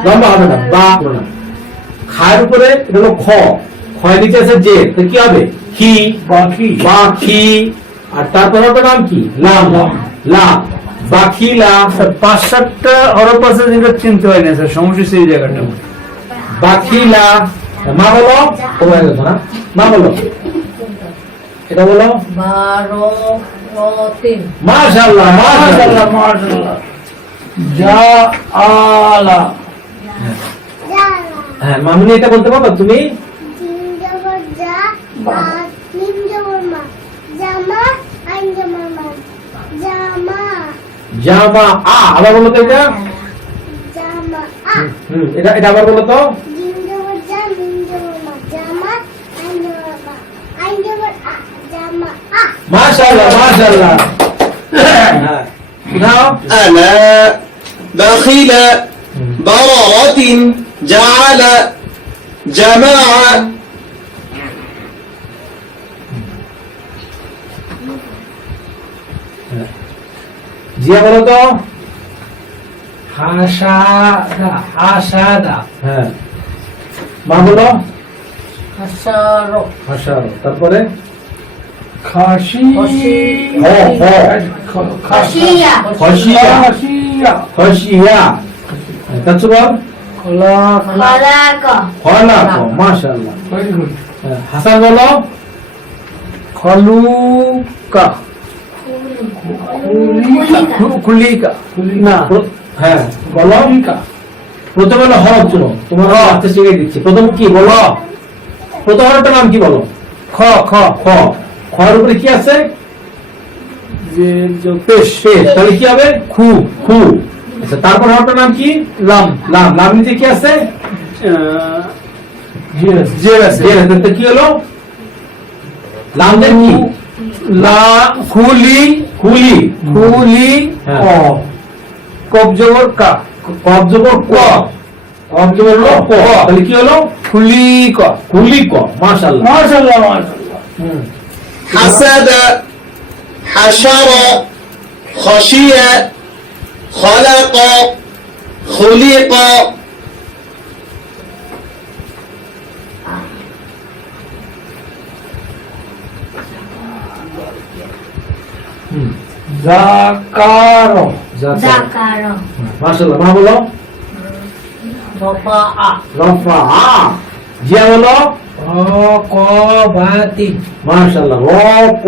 লম্বা হবে না, বা হবে না। খায়ের উপরে এটা হলো খ, খয়ের নিচে আছে যে, তো কি হবে? খি। বাকি বা খি। আর তারপর হরফটার নাম কি? লাম। লা। বাখিলা। স্যার ৫-৭টা হরফ আছে যেটা চিনতে হয় না স্যার, সমস্যা সেই জায়গাটা। বাখিলা। মা বলো। ও হয়ে গেছে না? মা বলো। এটা বলো। বারো তিন মাশাআল্লাহ। মাশাআল্লাহ মাশাআল্লাহ। মাশাআল্লাহ। জা আলা হ্যাঁ, মামুনি এটা বলতে পারো তুমি? জামা আ। আবার বলো তো এটা। এটা এটা আবার বলো তো। মাশাআল্লাহ মাশাআল্লাহ। হ্যাঁ, উঠাও। أنا بخيل بررة جعل جمع জিয়া বলো তো। হাসাদা হ্যাঁ, মা বলো। হাসারো হাসারো। তারপরে খাসি خشية খসিয়া। খসিয়া। তাছু বল। খোলাক خلاق খলাক। মাশাআল্লাহ। ভেরি গুড হাসান বলো। খলুকা খুলিকা না হ্যাঁ বলো। প্রথমে হলো হরফ চুনো, তোমার হাতে শিখিয়ে দিচ্ছি। প্রথম কি বলো? প্রথম হরফটার নাম কি বলো? খ খ খ। খর উপরে কি আছে? যে পেশ পেশ। তাহলে কি হবে? খু। খু। আচ্ছা, তারপর হরফটার নাম কি? লাম লাম। লাম নিচে কি আছে? জের আছে জের আছে। তো কি হলো? লাম দেন কি? লা খুলি খুলি। খুলি হ্যাঁ। ক কব জবর কা কব জবর ক। কব জবর ল ক। তাহলে কি হলো? খুলি ক খুলি ক। মাশাআল্লাহ। মাশাআল্লাহ মাশাআল্লাহ حسد حشر خشي خلق خلق জাকার ذكر মাশাআল্লাহ। মা বলো। রফা আ রফা। জিয়া বলো। রকবাতি মাশাআল্লাহ।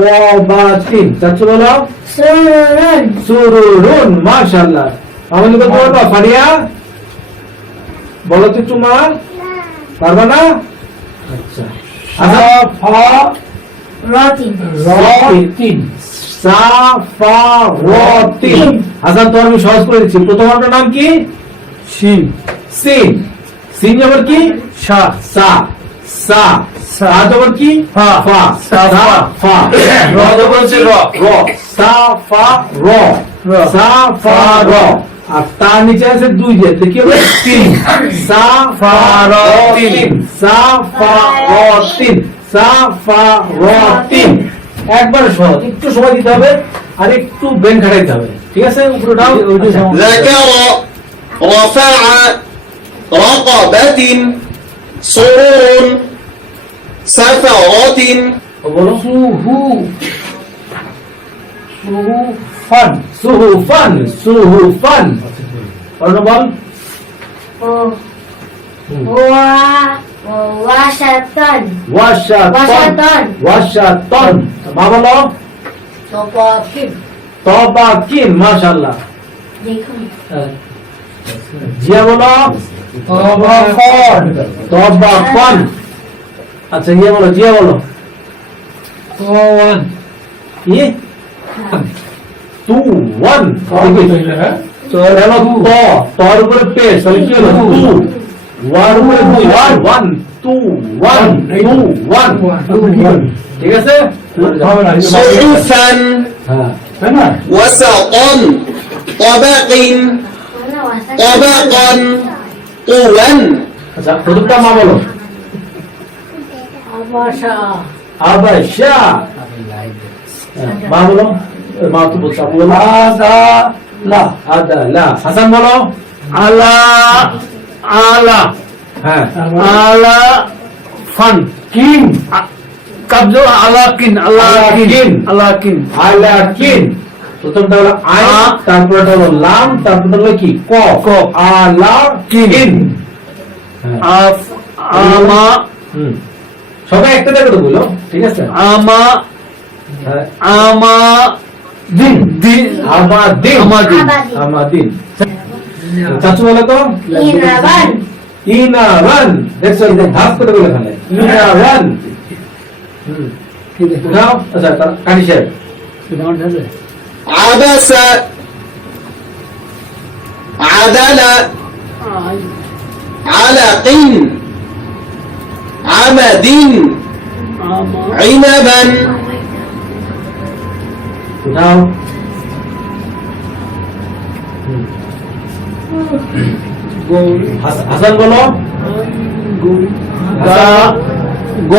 রকবাতিন। চাচু বলো। سرر সুরুরুন। মাশাআল্লাহ। আমাদের তো বলবা ফারিয়া বলো তো চুমা পারবা না? আচ্ছা। সাফা راتب রতিন সাফারাতিন। হাসান, তো আমি সহজ করে দিচ্ছি। প্রথম হরফটার নাম কি? শিন সিন। সিন জবর কি? সা সা। সা। সা জবর কি? ফা। ফা। সা ফা। র জবর হচ্ছে র। র। সা ফা র। র। সা ফা র। আর তার নিচে আছে দুই জের, তো কি হবে? তিন। সা ফা র তিন। সা ফা র তিন। সা ফা র তিন। একবার সহজ, একটু সময় দিতে হবে আর একটু ব্রেন খাটাইতে হবে। ঠিক আছে? উপরেটাও আচ্ছা। ذكر رفع رقبة سرور سفرة বলো। সুহু সুহুফান সুহুফান। সুহুফান। অন্য বল। وشطن ওয়াশাতন। ওয়াশাতন। মা বলো। তপা কিম তবাকিন। মাশাআল্লাহ। দেখুন জিয়া বলো। তবাকন তবাকন। আচ্ছা, ইয়ে বলো। জিয়া বলো। তোয়ান কি? তু ওয়ান। তো হলো ত। তর উপরে পেশ। তাহলে কি হলো? তু। ওয়ার উপরে দুই। One. Two one. Two one. ঠিক আছে? صحفا হ্যাঁ। وسطا طبق طبقا طولا আচ্ছা, প্রথমটা মা বলো। আবাসা আবাশা। মা বলো। মা তো বলছো, আপনি বলো। Adalah Adalah. হাসান বলো। আলা আলা হ্যাঁ। আলা ফান কিন। কবজ আলাকিন আলাকিন আলাকিন আলাকিন। প্রথমটা হলো আই, তারপরটা হলো লাম, তারপরটা হলো কি? ক। ক। আলাকিন। আফ আমা হুম। সবাই একটা জায়গা তো বলো। ঠিক আছে? আমা হ্যাঁ। আমা দিন। দিন আমাদিন। আমাদিন আমাদিন। চাচু বলো তো। ইনাবান ইনারান। দেখছো, ভাগ করে বলে ফেলে। ইনারান। হুম। নাও। আচ্ছা, কাটি সাহেব। عبس عدل علق عمد عنبا নাও। হাসান বলো। গা গ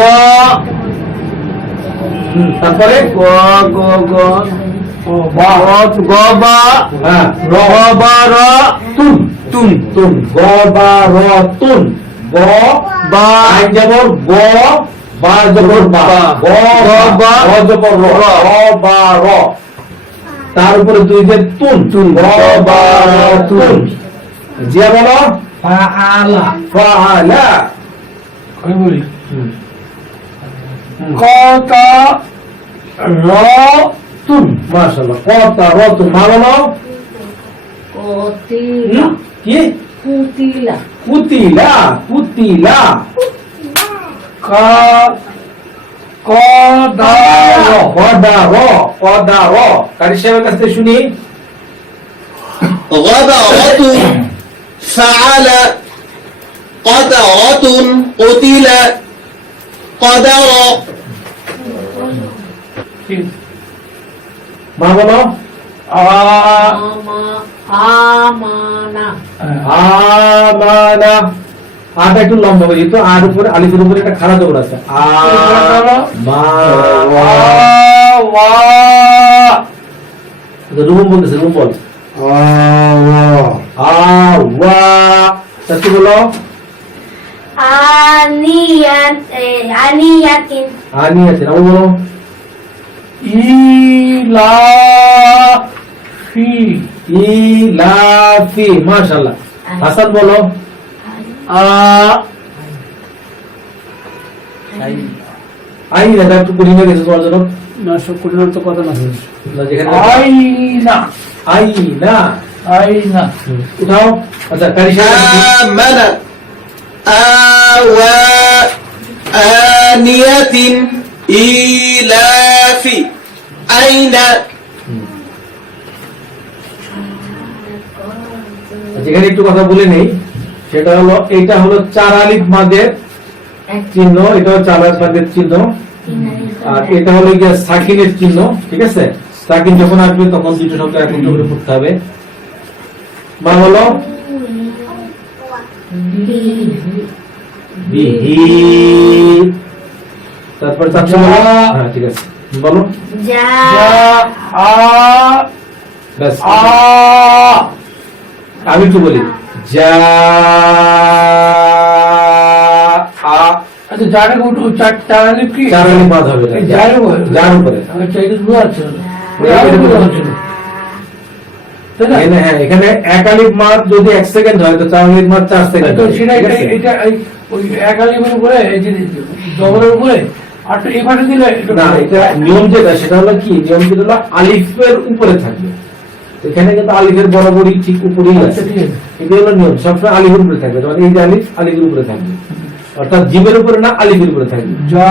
তারপরে গ গ গ গবা হ্যাঁ গবারাতুন তুন তুন গবারতুন গ বা আইন জবর গ বা জবর বা গ বা গ জবর র বা র তার উপরে দুই যে তুন তুন গবারতুন জিয়া বলো ফাআলা ফাআলা আমি বলি কতা রাতুন মাশাআল্লাহ কতারাতুন মা বলো কতিলা কি কুতিলা কুতিলা কুতিলা কা কদার কদার কারি সাহেবের কাছ থেকে শুনি غبرة فعل قدرة قتل قدر মা বলো আমানা আমানা আটা একটু লম্বা হয়ে যেত আর উপরে আলিফের উপরে একটা খাড়া জবর আছে রুম বলতেছে রুম বল কি বলো আনিয়াতিন আনি আছে না বলো ইলাফি ইলাফি মাশাআল্লাহ হাসান বলো আই না একটু করি না গেছে তোমার জন্য না সব কঠিন তো কথা না না, যেখানে আইনা আই না আইনা উঠাও আচ্ছা কারি সাহেব آمن آوى آنية إيلاف أين যেখানে একটু কথা বলে নেই সেটা হলো এটা হলো চার আলিফ মাদের চিহ্ন, এটা হলো চার আলিফ মাদের চিহ্ন, আর এটা হলো গিয়ে সাকিনের চিহ্ন। ঠিক আছে, সাকিন যখন আসবে তখন দুটো শব্দ একত্র করে পড়তে হবে। মা বলো বিহি, তারপর তার সঙ্গে হ্যাঁ ঠিক আছে বলো যা ব্যাস। আমি একটু বলি যা আচ্ছা যারা চার আলিফ কি চার আলিফ বাদ হবে না, যার উপরে যার উপরে আচ্ছা এটা বুঝা যাচ্ছে না। তাই না? হ্যাঁ এখানে এক আলিফ মাদ যদি 1 সেকেন্ড হয় তো 4 আলিফ মাদ 4 সেকেন্ড। তো সেটা এটা ওই এক আলিফের উপরে এই যে ডবলের উপরে আর তো এই পাশে দিলে না, এটা নিয়ম যেটা সেটা হলো কি, নিয়ম যেটা হলো আলিফের উপরে থাকবে। এখানে কিন্তু আলিফের বরাবরই ঠিক উপরেই আছে, আচ্ছা, ঠিক আছে। এটা হলো নিয়ম, সবসময় আলিফের উপরে থাকবে। তোমার এই যে আলিফ আলিফের উপরে থাকবে, অর্থাৎ জিমের উপরে না আলিফের উপরে থাকবে। যা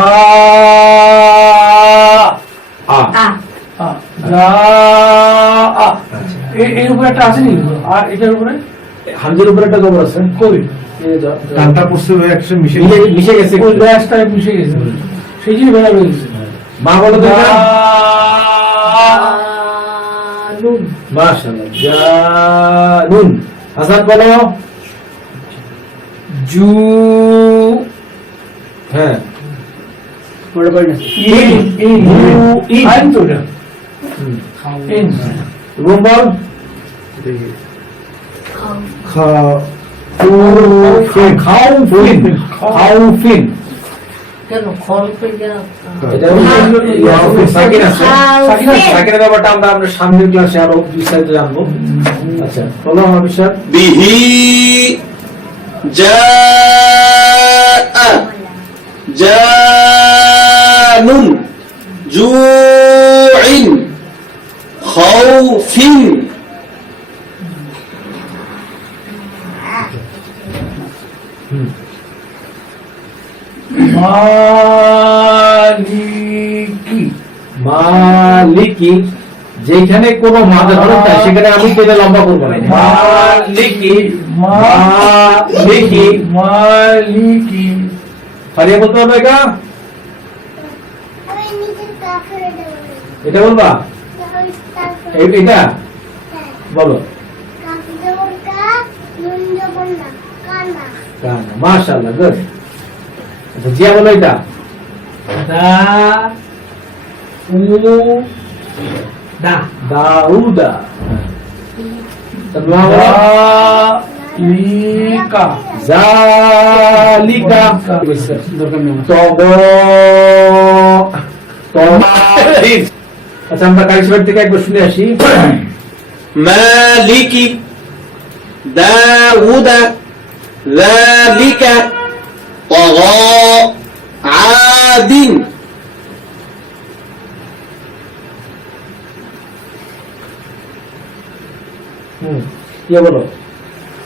আ যা এর উপরে একটা আছে নি আর এটার উপরে হামজের উপরে একটা জবর আছে, কবি টানটা পড়ছে একসাথে মিশে মিশে গেছে। ওই ব্যাসটা মিশে গেছে সেই জন্য বেড়া হয়ে গেছে। মা বলো তো এটা? নুন মাশাআল্লাহ, জানুন। হাসান বলো জু হ্যাঁ ওটা পারি না ইন, ইন ইন। আইন তো এটা ইন রুম বল খাউফিন। কেন খরপে যা এটা সাকিন আছে। সাকিনের ব্যাপারটা আমরা সামনের ক্লাসে আরো বিস্তারিত জানবো। আচ্ছা বলো আমার বিষয়। به جاء جان جوع خوف মালিকি মালিকি, যেখানে কোনো মাদের হরফ নাই সেখানে আমি কেটে লম্বা করবো না। মালিকি মালিকি মালিকি ফারিয়া বলতে পারবে এটা? এটা বলবা এটা বলো। মাশাআল্লাহ, গুড। আচ্ছা জিয়া বলো এটা। দা উ দা দাউদা তারপর মা বলো লিকা জালিকা দরকার নেই আমার। তব আচ্ছা আমরা কারিশমার থেকে একবার শুনে আসি مالك داود ذلك طغى عاد ইয়ে বলো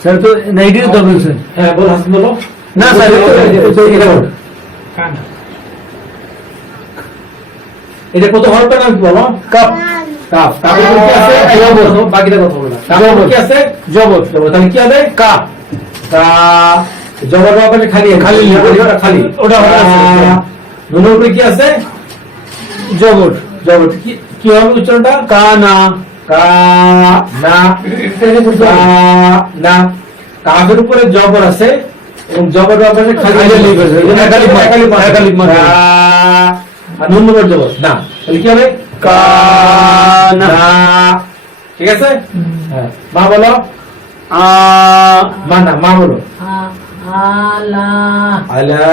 স্যার তো নেগেটিভ দরকার স্যার হ্যাঁ বল হাসান বলো না, স্যার, এটা বলো। কানা এটা কত হরফের নাম কি বলো কাপ কাফ কাফের উপর কি আছে জবর বাকিটা কথা বলো না কাফের উপর কি আছে জবর জবর তাহলে কি হবে কা কা জবর বাপারে খালি খালি, ওটা খালি ওটা হবে না। নুনের উপরে কি আছে জবর জবর কি কি হবে উচ্চারণটা কানা কা না কা না কাফের উপরে জবর আছে এবং জবর বাপারে খালি খালি লিখ আছে। একালিক মাত্রা, একালিক মাত্রা। আর নুন উপর জবর না তাহলে কি হবে কানা না ঠিক আছে হ্যাঁ মা বলো আ মা না মা বলো আলা আলা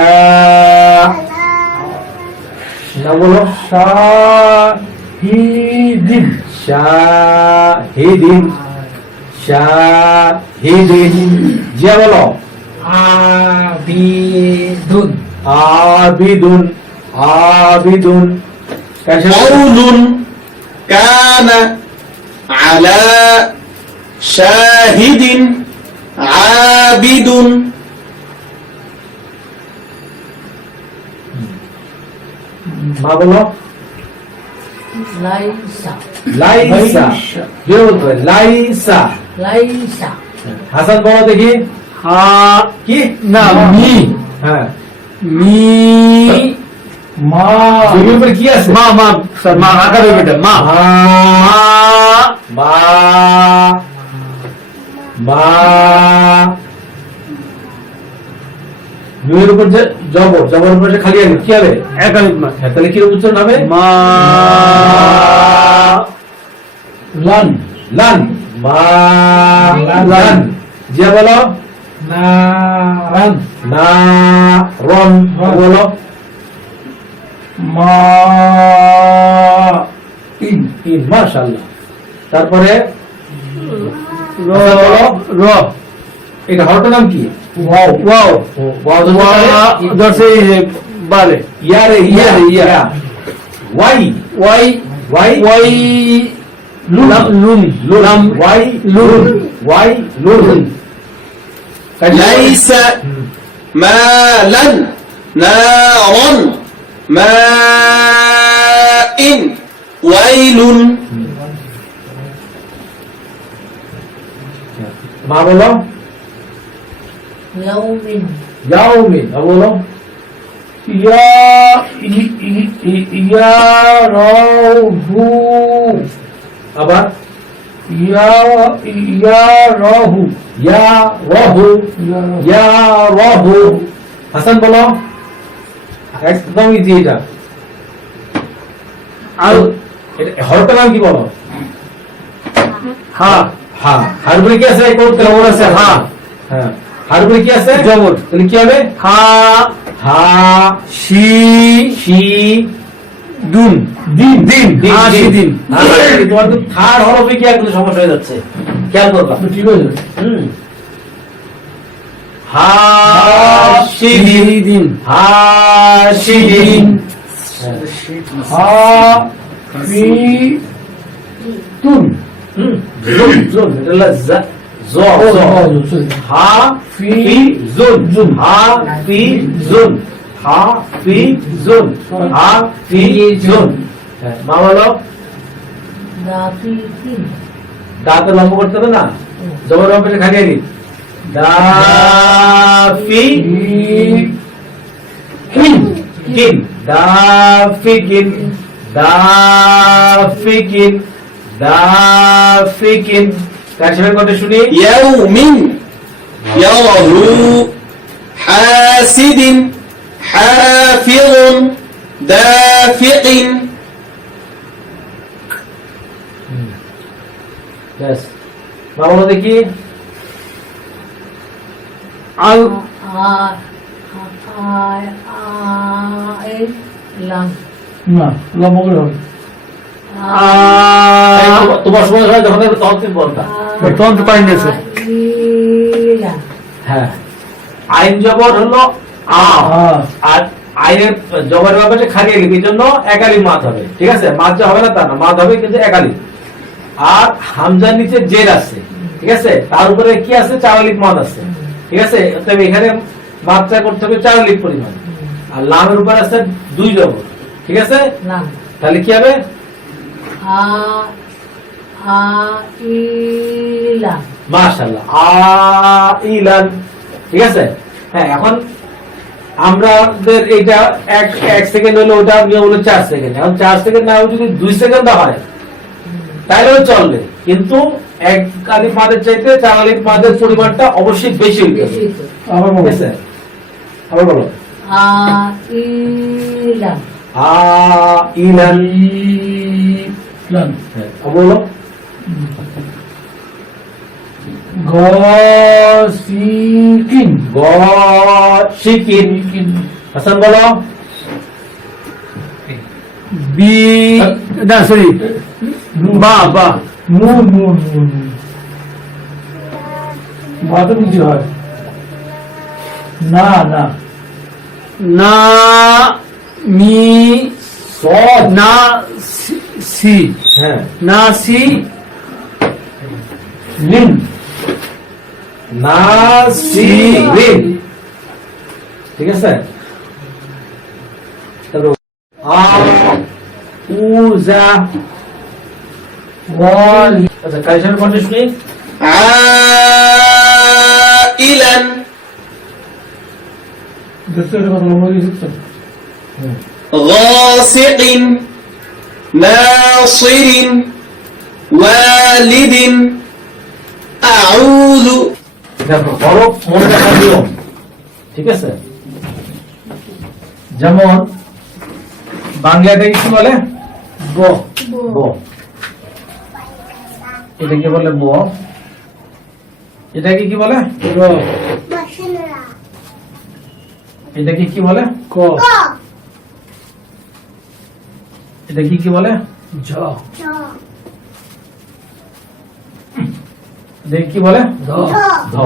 না বলো শাহিদিন শাহিদিন শাহিদিন জিয়া বলো আবিদুন আবিদুন আবিদুন قول كان على شاهد عابد মা বলো লাইসা লাইসা জোরে বলতে হবে লাইসা লাইসা হাসান বলো দেখি হা কি না মি হ্যাঁ মি মা জমির উপরে কি আছে মা মা স্যার মা আকার হবে এটা মা মা মা নুয়ের উপর যে জবর জবর উপরে যে খালি আছে কি হবে একালিক মাত্রা হ্যাঁ, তাহলে কি উচ্চারণ হবে মা লান লান মা লান যে বলো নারান না রন বলো মা ইন ইন মাশাআল্লাহ তারপরে র বলো র এটা হরফের নাম কি ওয়াও ওয়াও ওয়াও দর্শে বারে ইয়া রে ইয়া রে ইয়া ওয়াই ওয়াই ওয়াই ওয়াই লুন লুন লুন ওয়াই লুন ওয়াই লুন ليس مالا نارا ماء ويل মা বলো ইয়াউমিন ইয়াউমিন বলো ইয়া ইয়া রাহু আবার ইয়া ইয়া রাহু ইয়া রাহু ইয়া রাহু হাসান বলো একদম ইজি এটা আর হরফের নাম কি বলো হা হা হার উপরে কি আছে করতে জবর আছে হা হ্যাঁ হার উপরে কি আছে জবর তাহলে কি হবে হা হা শি শি দুন দিন দিন হা, শি, দিন। তোমার তো থার্ড হরফে কি একটু সমস্যা হয়ে যাচ্ছে খেয়াল করবা ঠিক আছে হুম হা শি দিন হা শি দিন হা ফি তুন হুম জুন জুন এটা হলো জা জ জ হা ফি জুন জুন হা ফি জুন হা ফি জুন হা ফি জুন মা বলো দাফিতিন দাঁত লম্ব করতে হবে না জবর লম্বে খালিয়ে দি দাফি কিন কিন দাফি কিন দাফি কিন দাফি কিন কাশিমের কথা শুনি يوم يره حاسد حافظ دافق বলো দেখি। আল লাম না লম্বা করে হবে তোমার সময় হয় যখন তখন তুমি বলতা। তখন তো পাই নিয়েছে লাম হ্যাঁ, আইন জবর হলো আ, আর আইনের জবরের ব্যাপারে খালি আলিফ, এই জন্য একালিফ মাদ হবে। ঠিক আছে, মাদ যে হবে না তা না, মাদ হবে কিন্তু একালিফ। আর হামজার নিচে জের আছে, ঠিক আছে, তার উপরে কি আছে, 4 আলিফ মাদ আছে। ঠিক আছে, তবে এখানে মাত্রা করতে হবে 4 আলিফ পরিমাণ। আর লামের উপর আছে 2 জবর। ঠিক আছে, লাম তাহলে কি হবে, লাম মাশাআল্লাহ, আইলান। ঠিক আছে, হ্যাঁ, এখন আমাদের এইটা এক সেকেন্ড হলো, ওটা নিয়ম হলো 4 সেকেন্ড। এখন 4 সেকেন্ড না হয় যদি 2 সেকেন্ড হয় তাহলেও চলবে, কিন্তু এক আলিফ মাদের চাইতে 4 আলিফ মাদের পরিমাণটা অবশ্যই বেশি হইতে হবে। বেশি তো আবার ঠিক বলো আছে, আবার বলো, ইলাম ইলান। লান হ্যাঁ, আবার বলো, গসিকিন গশিকিন। হাসান বলো, বি না সরি বা বা নুন নুন নুন বা তো কিছু হয় না না না মি সদ। না সি হ্যাঁ, না সি লিন নাসিরিন। ঠিক আছে, উজা ওয়াল। আচ্ছা, কাইসার কন্ডিশনিং, عائلا দেখতে কথা বলে দিচ্ছি غاسق ناصر والد أعوذ দেখো হরফ মনে রাখার নিয়ম। ঠিক আছে, যেমন বাংলাতে কি বলে, ব, ব, এটাকে বলে ব, এটাকে কি বলে, র এটাকে কি বলে, ক এটাকে কি বলে, ঝ এটাকে কি বলে, ধ ধ।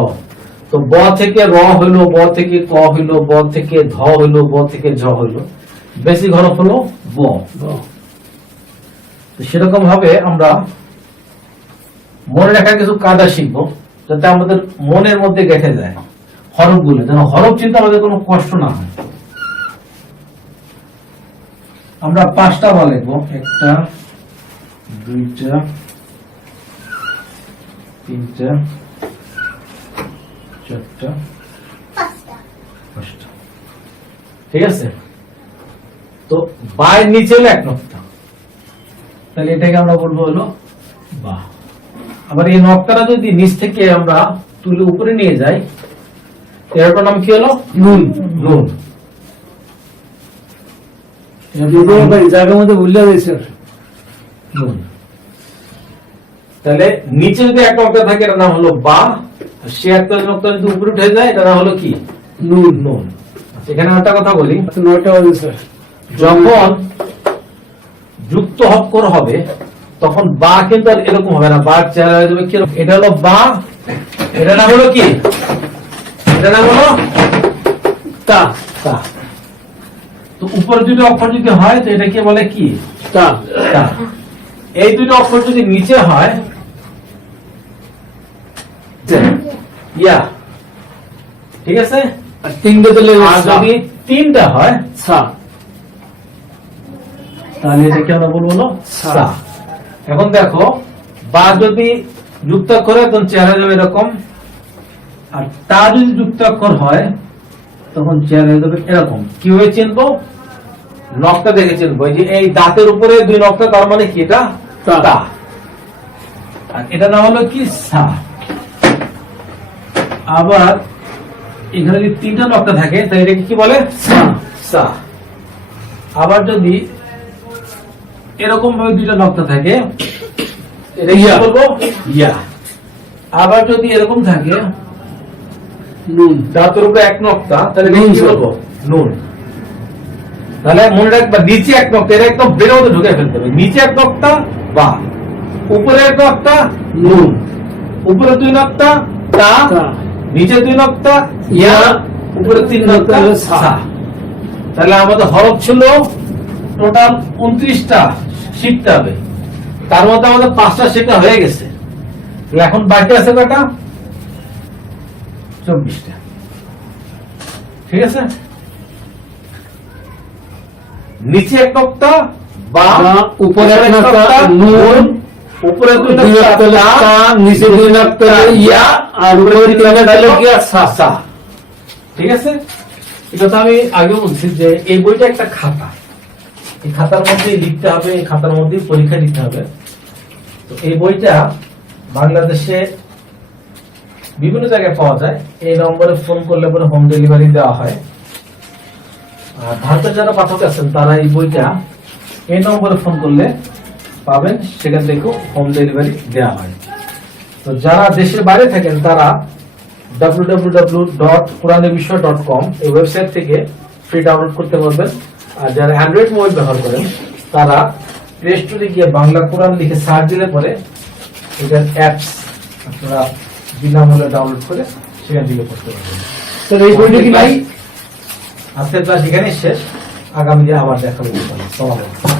তো ব থেকে র হইলো, ব থেকে ক হইলো, ব থেকে ধ হইলো, ব থেকে ঝ হইলো, বেশি হরফ হলো ব। ব তো সেরকম ভাবে আমরা মনে রাখার কিছু কায়দা শিখবো, যাতে আমাদের মনের মধ্যে গেঁথে যায় হরফগুলো, যেন হরফ চিন্তা আমাদের কোনো কষ্ট না হয়। আমরা 5টা বা লিখবো, 1টা 2টা 3টা 4টা 5টা। ঠিক আছে, তো বায়ের নিচে হলো 1 নকটা, তাহলে এটাকে আমরা বলবো হলো বা। আবার এই নকটাটা যদি নিচ থেকে আমরা তুলে উপরে নিয়ে যাই, এটার নাম কি হলো, নুন নুন। ভাই জায়গার মধ্যে ভুলে গেছে নুন। তাহলে নিচে যদি 1 নকটা থাকে এটার নাম হলো বা, আর সে 1 নকটা যদি উপরে উঠে যায় এটার নাম হলো কি, নুন নুন। এখানে একটা কথা বলি, 9টা বাজে স্যার যখন যুক্ত অক্ষর হবে তখন বা কিন্তু আর এরকম হবে না, বা চেহারা হয়ে যাবে কিরকম, এটা হলো বা, এটা নাম হলো কি, এটা নাম হলো তা তা। তো উপরে দুটো অক্ষর যদি হয় তো এটাকে বলে কি, তা তা। এই দুটো অক্ষর যদি নিচে হয়, ইয়া। ঠিক আছে, আর 3টে দিলে আর যদি 3টা হয় সা তাহলে এটাকে আমরা বলবো হলো সা। সা। এখন দেখো, বা যদি যুক্তাক্ষর হয় তখন চেহারা যাবে এরকম, আর তা যদি যুক্তাক্ষর হয় তখন চেহারা হয়ে যাবে এরকম। কিভাবে চিনবো, নকটা দেখে চিনবো, এই যে এই দাঁতের উপরে 2 নকটা, তার মানে কি, এটা তা। তা। আর এটা নাম হলো কি, সা। আবার এখানে যদি 3টা নকটা থাকে তাহলে এটাকে কি বলে, সা সা। আবার যদি এরকম ভাবে 2টা নকটা থাকে এটা কি ইয়া। বলবো, ইয়া। আবার যদি এরকম থাকে নুন দাঁতের উপরে এক নক্তা, তাহলে নুন কি বলবো? নুন। তাহলে মনে রাখবা, নিচে এক নক্তা, এটা একদম বের মধ্যে ঢুকে ফেলতে হবে। নিচে এক নক্তা বা, উপরে এক নক্তা নুন, উপরে 2 নক্তা তা, তা। নিচে 2 নক্তা ইয়া, উপরে 3 নক্তা সা। তাহলে আমাদের হরফ ছিল টোটাল 29টা, শিখতে হবে। তার মধ্যে আমাদের 5টা শেখা হয়ে গেছে। তাহলে এখন বাকি আছে কটা? 24টা। ঠিক আছে, নিচে এক নক্তা বা, বা, উপরে এক নক্তা নুন, উপরে 2 দুই নক্তা নক্তা তা, তা, নিচে 2 নক্তা ইয়া, আর উপরে 3 নক্তা কি সা। সা। ঠিক আছে, এটা তো আমি আগে বলছি যে এই বইটা একটা খাতা, এই খাতার মধ্যে লিখতে হবে, এই খাতার মধ্যে পরীক্ষা দিতে হবে। তো এই বইটা বাংলাদেশে বিভিন্ন জায়গায় পাওয়া যায়। এই নম্বরে ফোন করলে পরে হোম ডেলিভারি দেওয়া হয়। আর ভারতের যারা পাঠক আছেন তারা এই বইটা এই নম্বরে ফোন করলে পাবেন, সেখান থেকেও হোম ডেলিভারি দেওয়া হয়। তো যারা দেশের বাইরে থাকেন তারা www.quranebishoy.com এই ওয়েবসাইট থেকে ফ্রি ডাউনলোড করতে পারবেন। আর যারা অ্যান্ড্রয়েড মোবাইল ব্যবহার করেন তারা প্লে স্টোরে গিয়ে বাংলা কোরআন লিখে সার্চ দিলে পরে এটার অ্যাপস আপনারা বিনামূল্যে ডাউনলোড করে সেখান থেকে পড়তে পারবেন। তো এই বইটা কি নাই? আজকের ক্লাস এখানেই শেষ, আগামী দিনে আবার দেখা হবে। আসসালামু আলাইকুম।